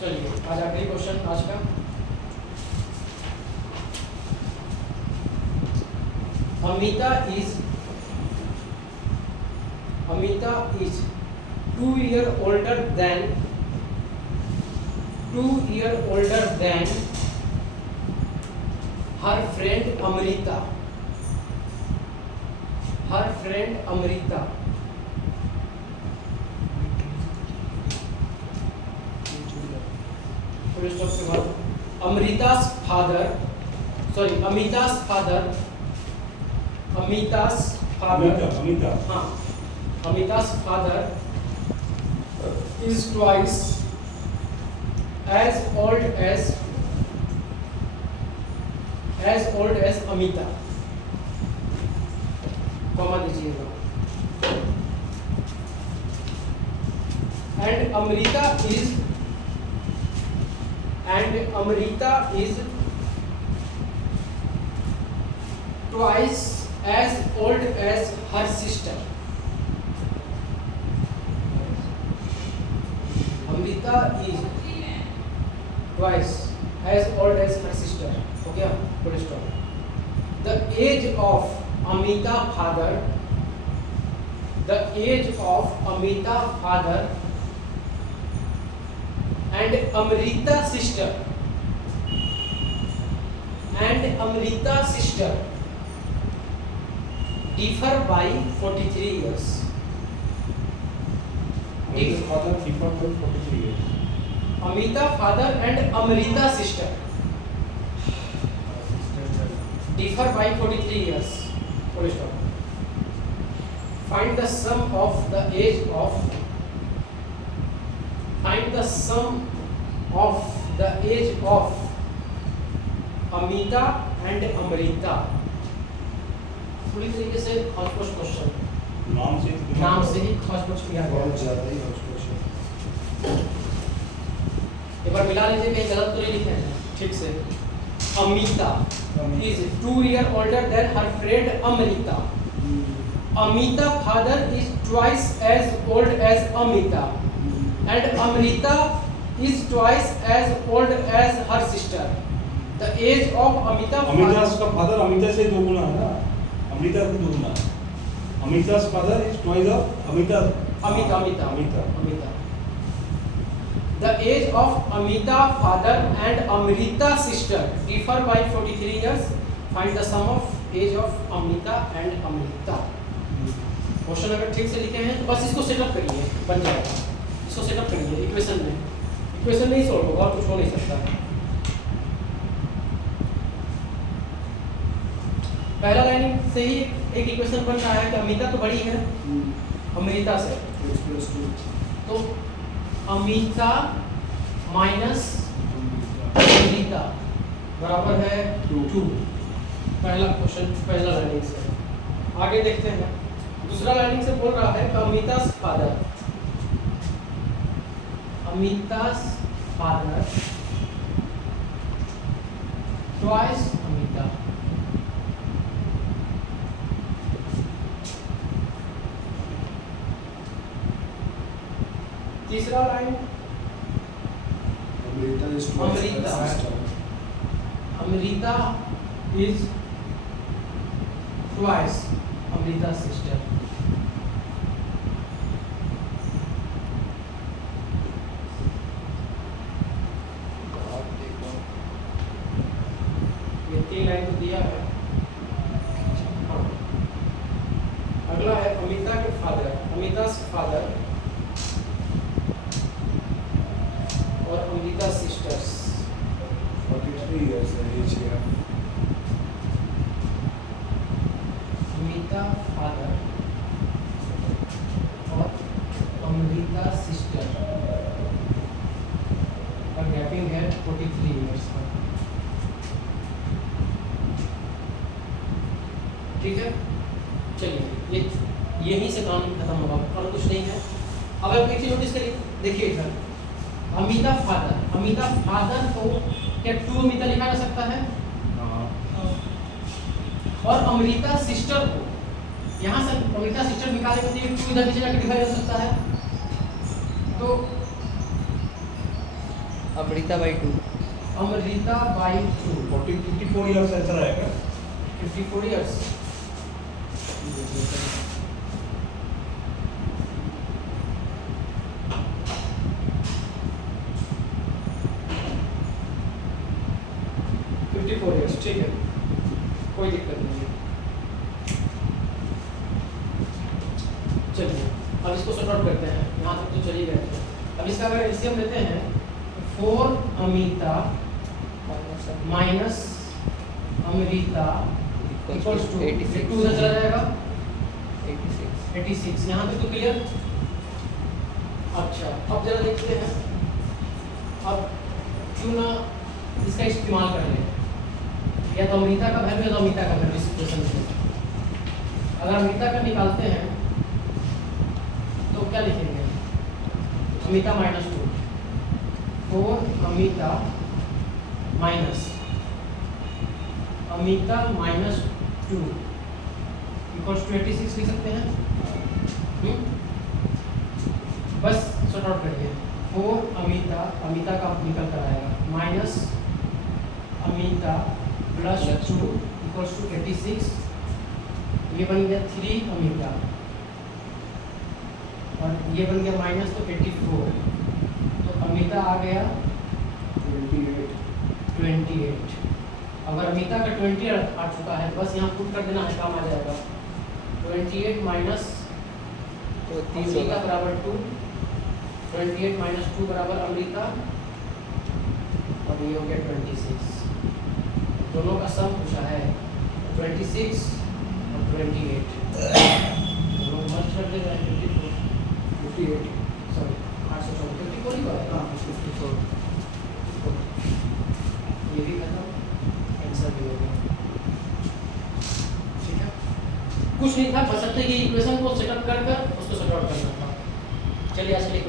चलिए आज आखिरी क्वेश्चन आज का। Amita is 2 year older than her friend Amrita. Full stop के बाद Amita's father अमिता हाँ, Amita's father is twice as old as Amita. Comma दीजिएगा। And Amrita is twice as old as her sister. Amrita is twice as old as her sister. हो गया? Full stop. The age of Amita's father and Amrita's sister differ by 43 years. Amita's father differed by 43 years. Amita's father and Amrita's sister differ by 43 years. Full stop. Find the sum of the age of Amita and Amrita. पूरी तरीके से खोज question नाम से ही खोज किया गया। बहुत ज़्यादा ही क्वेश्चन। एक बार मिला लीजिए, कहीं गलत तो नहीं लिखे हैं। ठीक से Amita is 2 year older than her friend Amrita. Amita's father is twice as old as Amita, and Amrita is twice as old as her sister. The age of Amita का फादर अमिता से 2 गुना है ना, अमिता से 2 गुना। Amita's father is twice of Amita. The age of Amita's father and Amrita's sister differ by 43 years. Find the sum of age of Amita and Amrita. Question अगर ठीक से लिखे हैं तो बस इसको सेटअप करिए, बन जाएगा। इसको सेटअप करिए इक्वेशन नहीं सॉल्व होगा और कुछ हो नहीं सकता। पहला लाइनिंग से ही एक इक्वेशन बन रहा है कि अमिता तो बड़ी है अमृता से, +2 तो अमिता माइनस अमृता बराबर है 2। पहला क्वेश्चन पहला लाइनिंग से। आगे देखते हैं, दूसरा लाइनिंग से बोल रहा है कि अमिता's father twice Amita. तीसरा line Amrita is twice Amrita. her sister. Amrita is twice Amrita's sister. ये 3 लाइन तो दिया है। हाँ। अगला है अमिता के फादर, अमिता's फादर और अमृता सिस्टर्स। 43 years एज है। अमृता फादर और अमृता सिस्टर का गैपिंग है 43 इयर्स का। ठीक है, चलिए ये यहीं से कहानी खत्म होगा और कुछ नहीं है। अब आप एक चीज नोटिस करिए, देखिए इधर अमिता फादर को क्या 2 अमिता लिखा जा सकता है, और अमृता सिस्टर को यहाँ से अमृता सिस्टर निकालने के लिए 2 इधर नीचे जाकर डिवाइड हो सकता है, तो Amrita by 2। Amrita by 2 54 years ऐसा रहेगा। 54 इयर्स। ठीक है, कोई दिक्कत नहीं है। चलिए अब इसको सॉर्ट आउट करते हैं, यहाँ तक तो चल ही गए थे। अब इसका अगर एलसीएम लेते हैं 4 Amita minus Amrita equals to 2 उधर चला जाएगा 86। यहाँ तक तो क्लियर। अच्छा अब जरा देखते हैं, अब क्यों ना इसका इस्तेमाल कर लें, या तो अमृता का वैल्यू या तो अमिता का वैल्यू सिचुएशन में। अगर अमृता का निकालते हैं तो क्या लिखेंगे, Amita minus 2, 4 Amita minus Amita minus 2 equals to 86 लिख सकते हैं। बस सॉर्ट आउट करिए, 4 अमिता का निकल कर आएगा minus Amita plus 2 equals to 86। ये बन गया 3 अमिता और ये बन गया माइनस तो 84, तो अमिता आ गया 28। अगर अमिता का 20 आ चुका है तो बस यहाँ पुट कर देना है, काम आ जाएगा। 28 माइनस तो 30 अमृता होगा। बराबर 2, 28 माइनस 2 बराबर अमृता, और ये हो गया 26। दोनों का सम पूछा है 26 और 28, दोनों मर्ज कर देगा 58 सॉरी 854 ही आएगा। 54। ये भी खत्म, आंसर भी हो गया। ठीक है, कुछ नहीं था, बस ये इक्वेशन को सेटअप कर उसको सॉर्ट आउट करना था। चलिए आज के लिए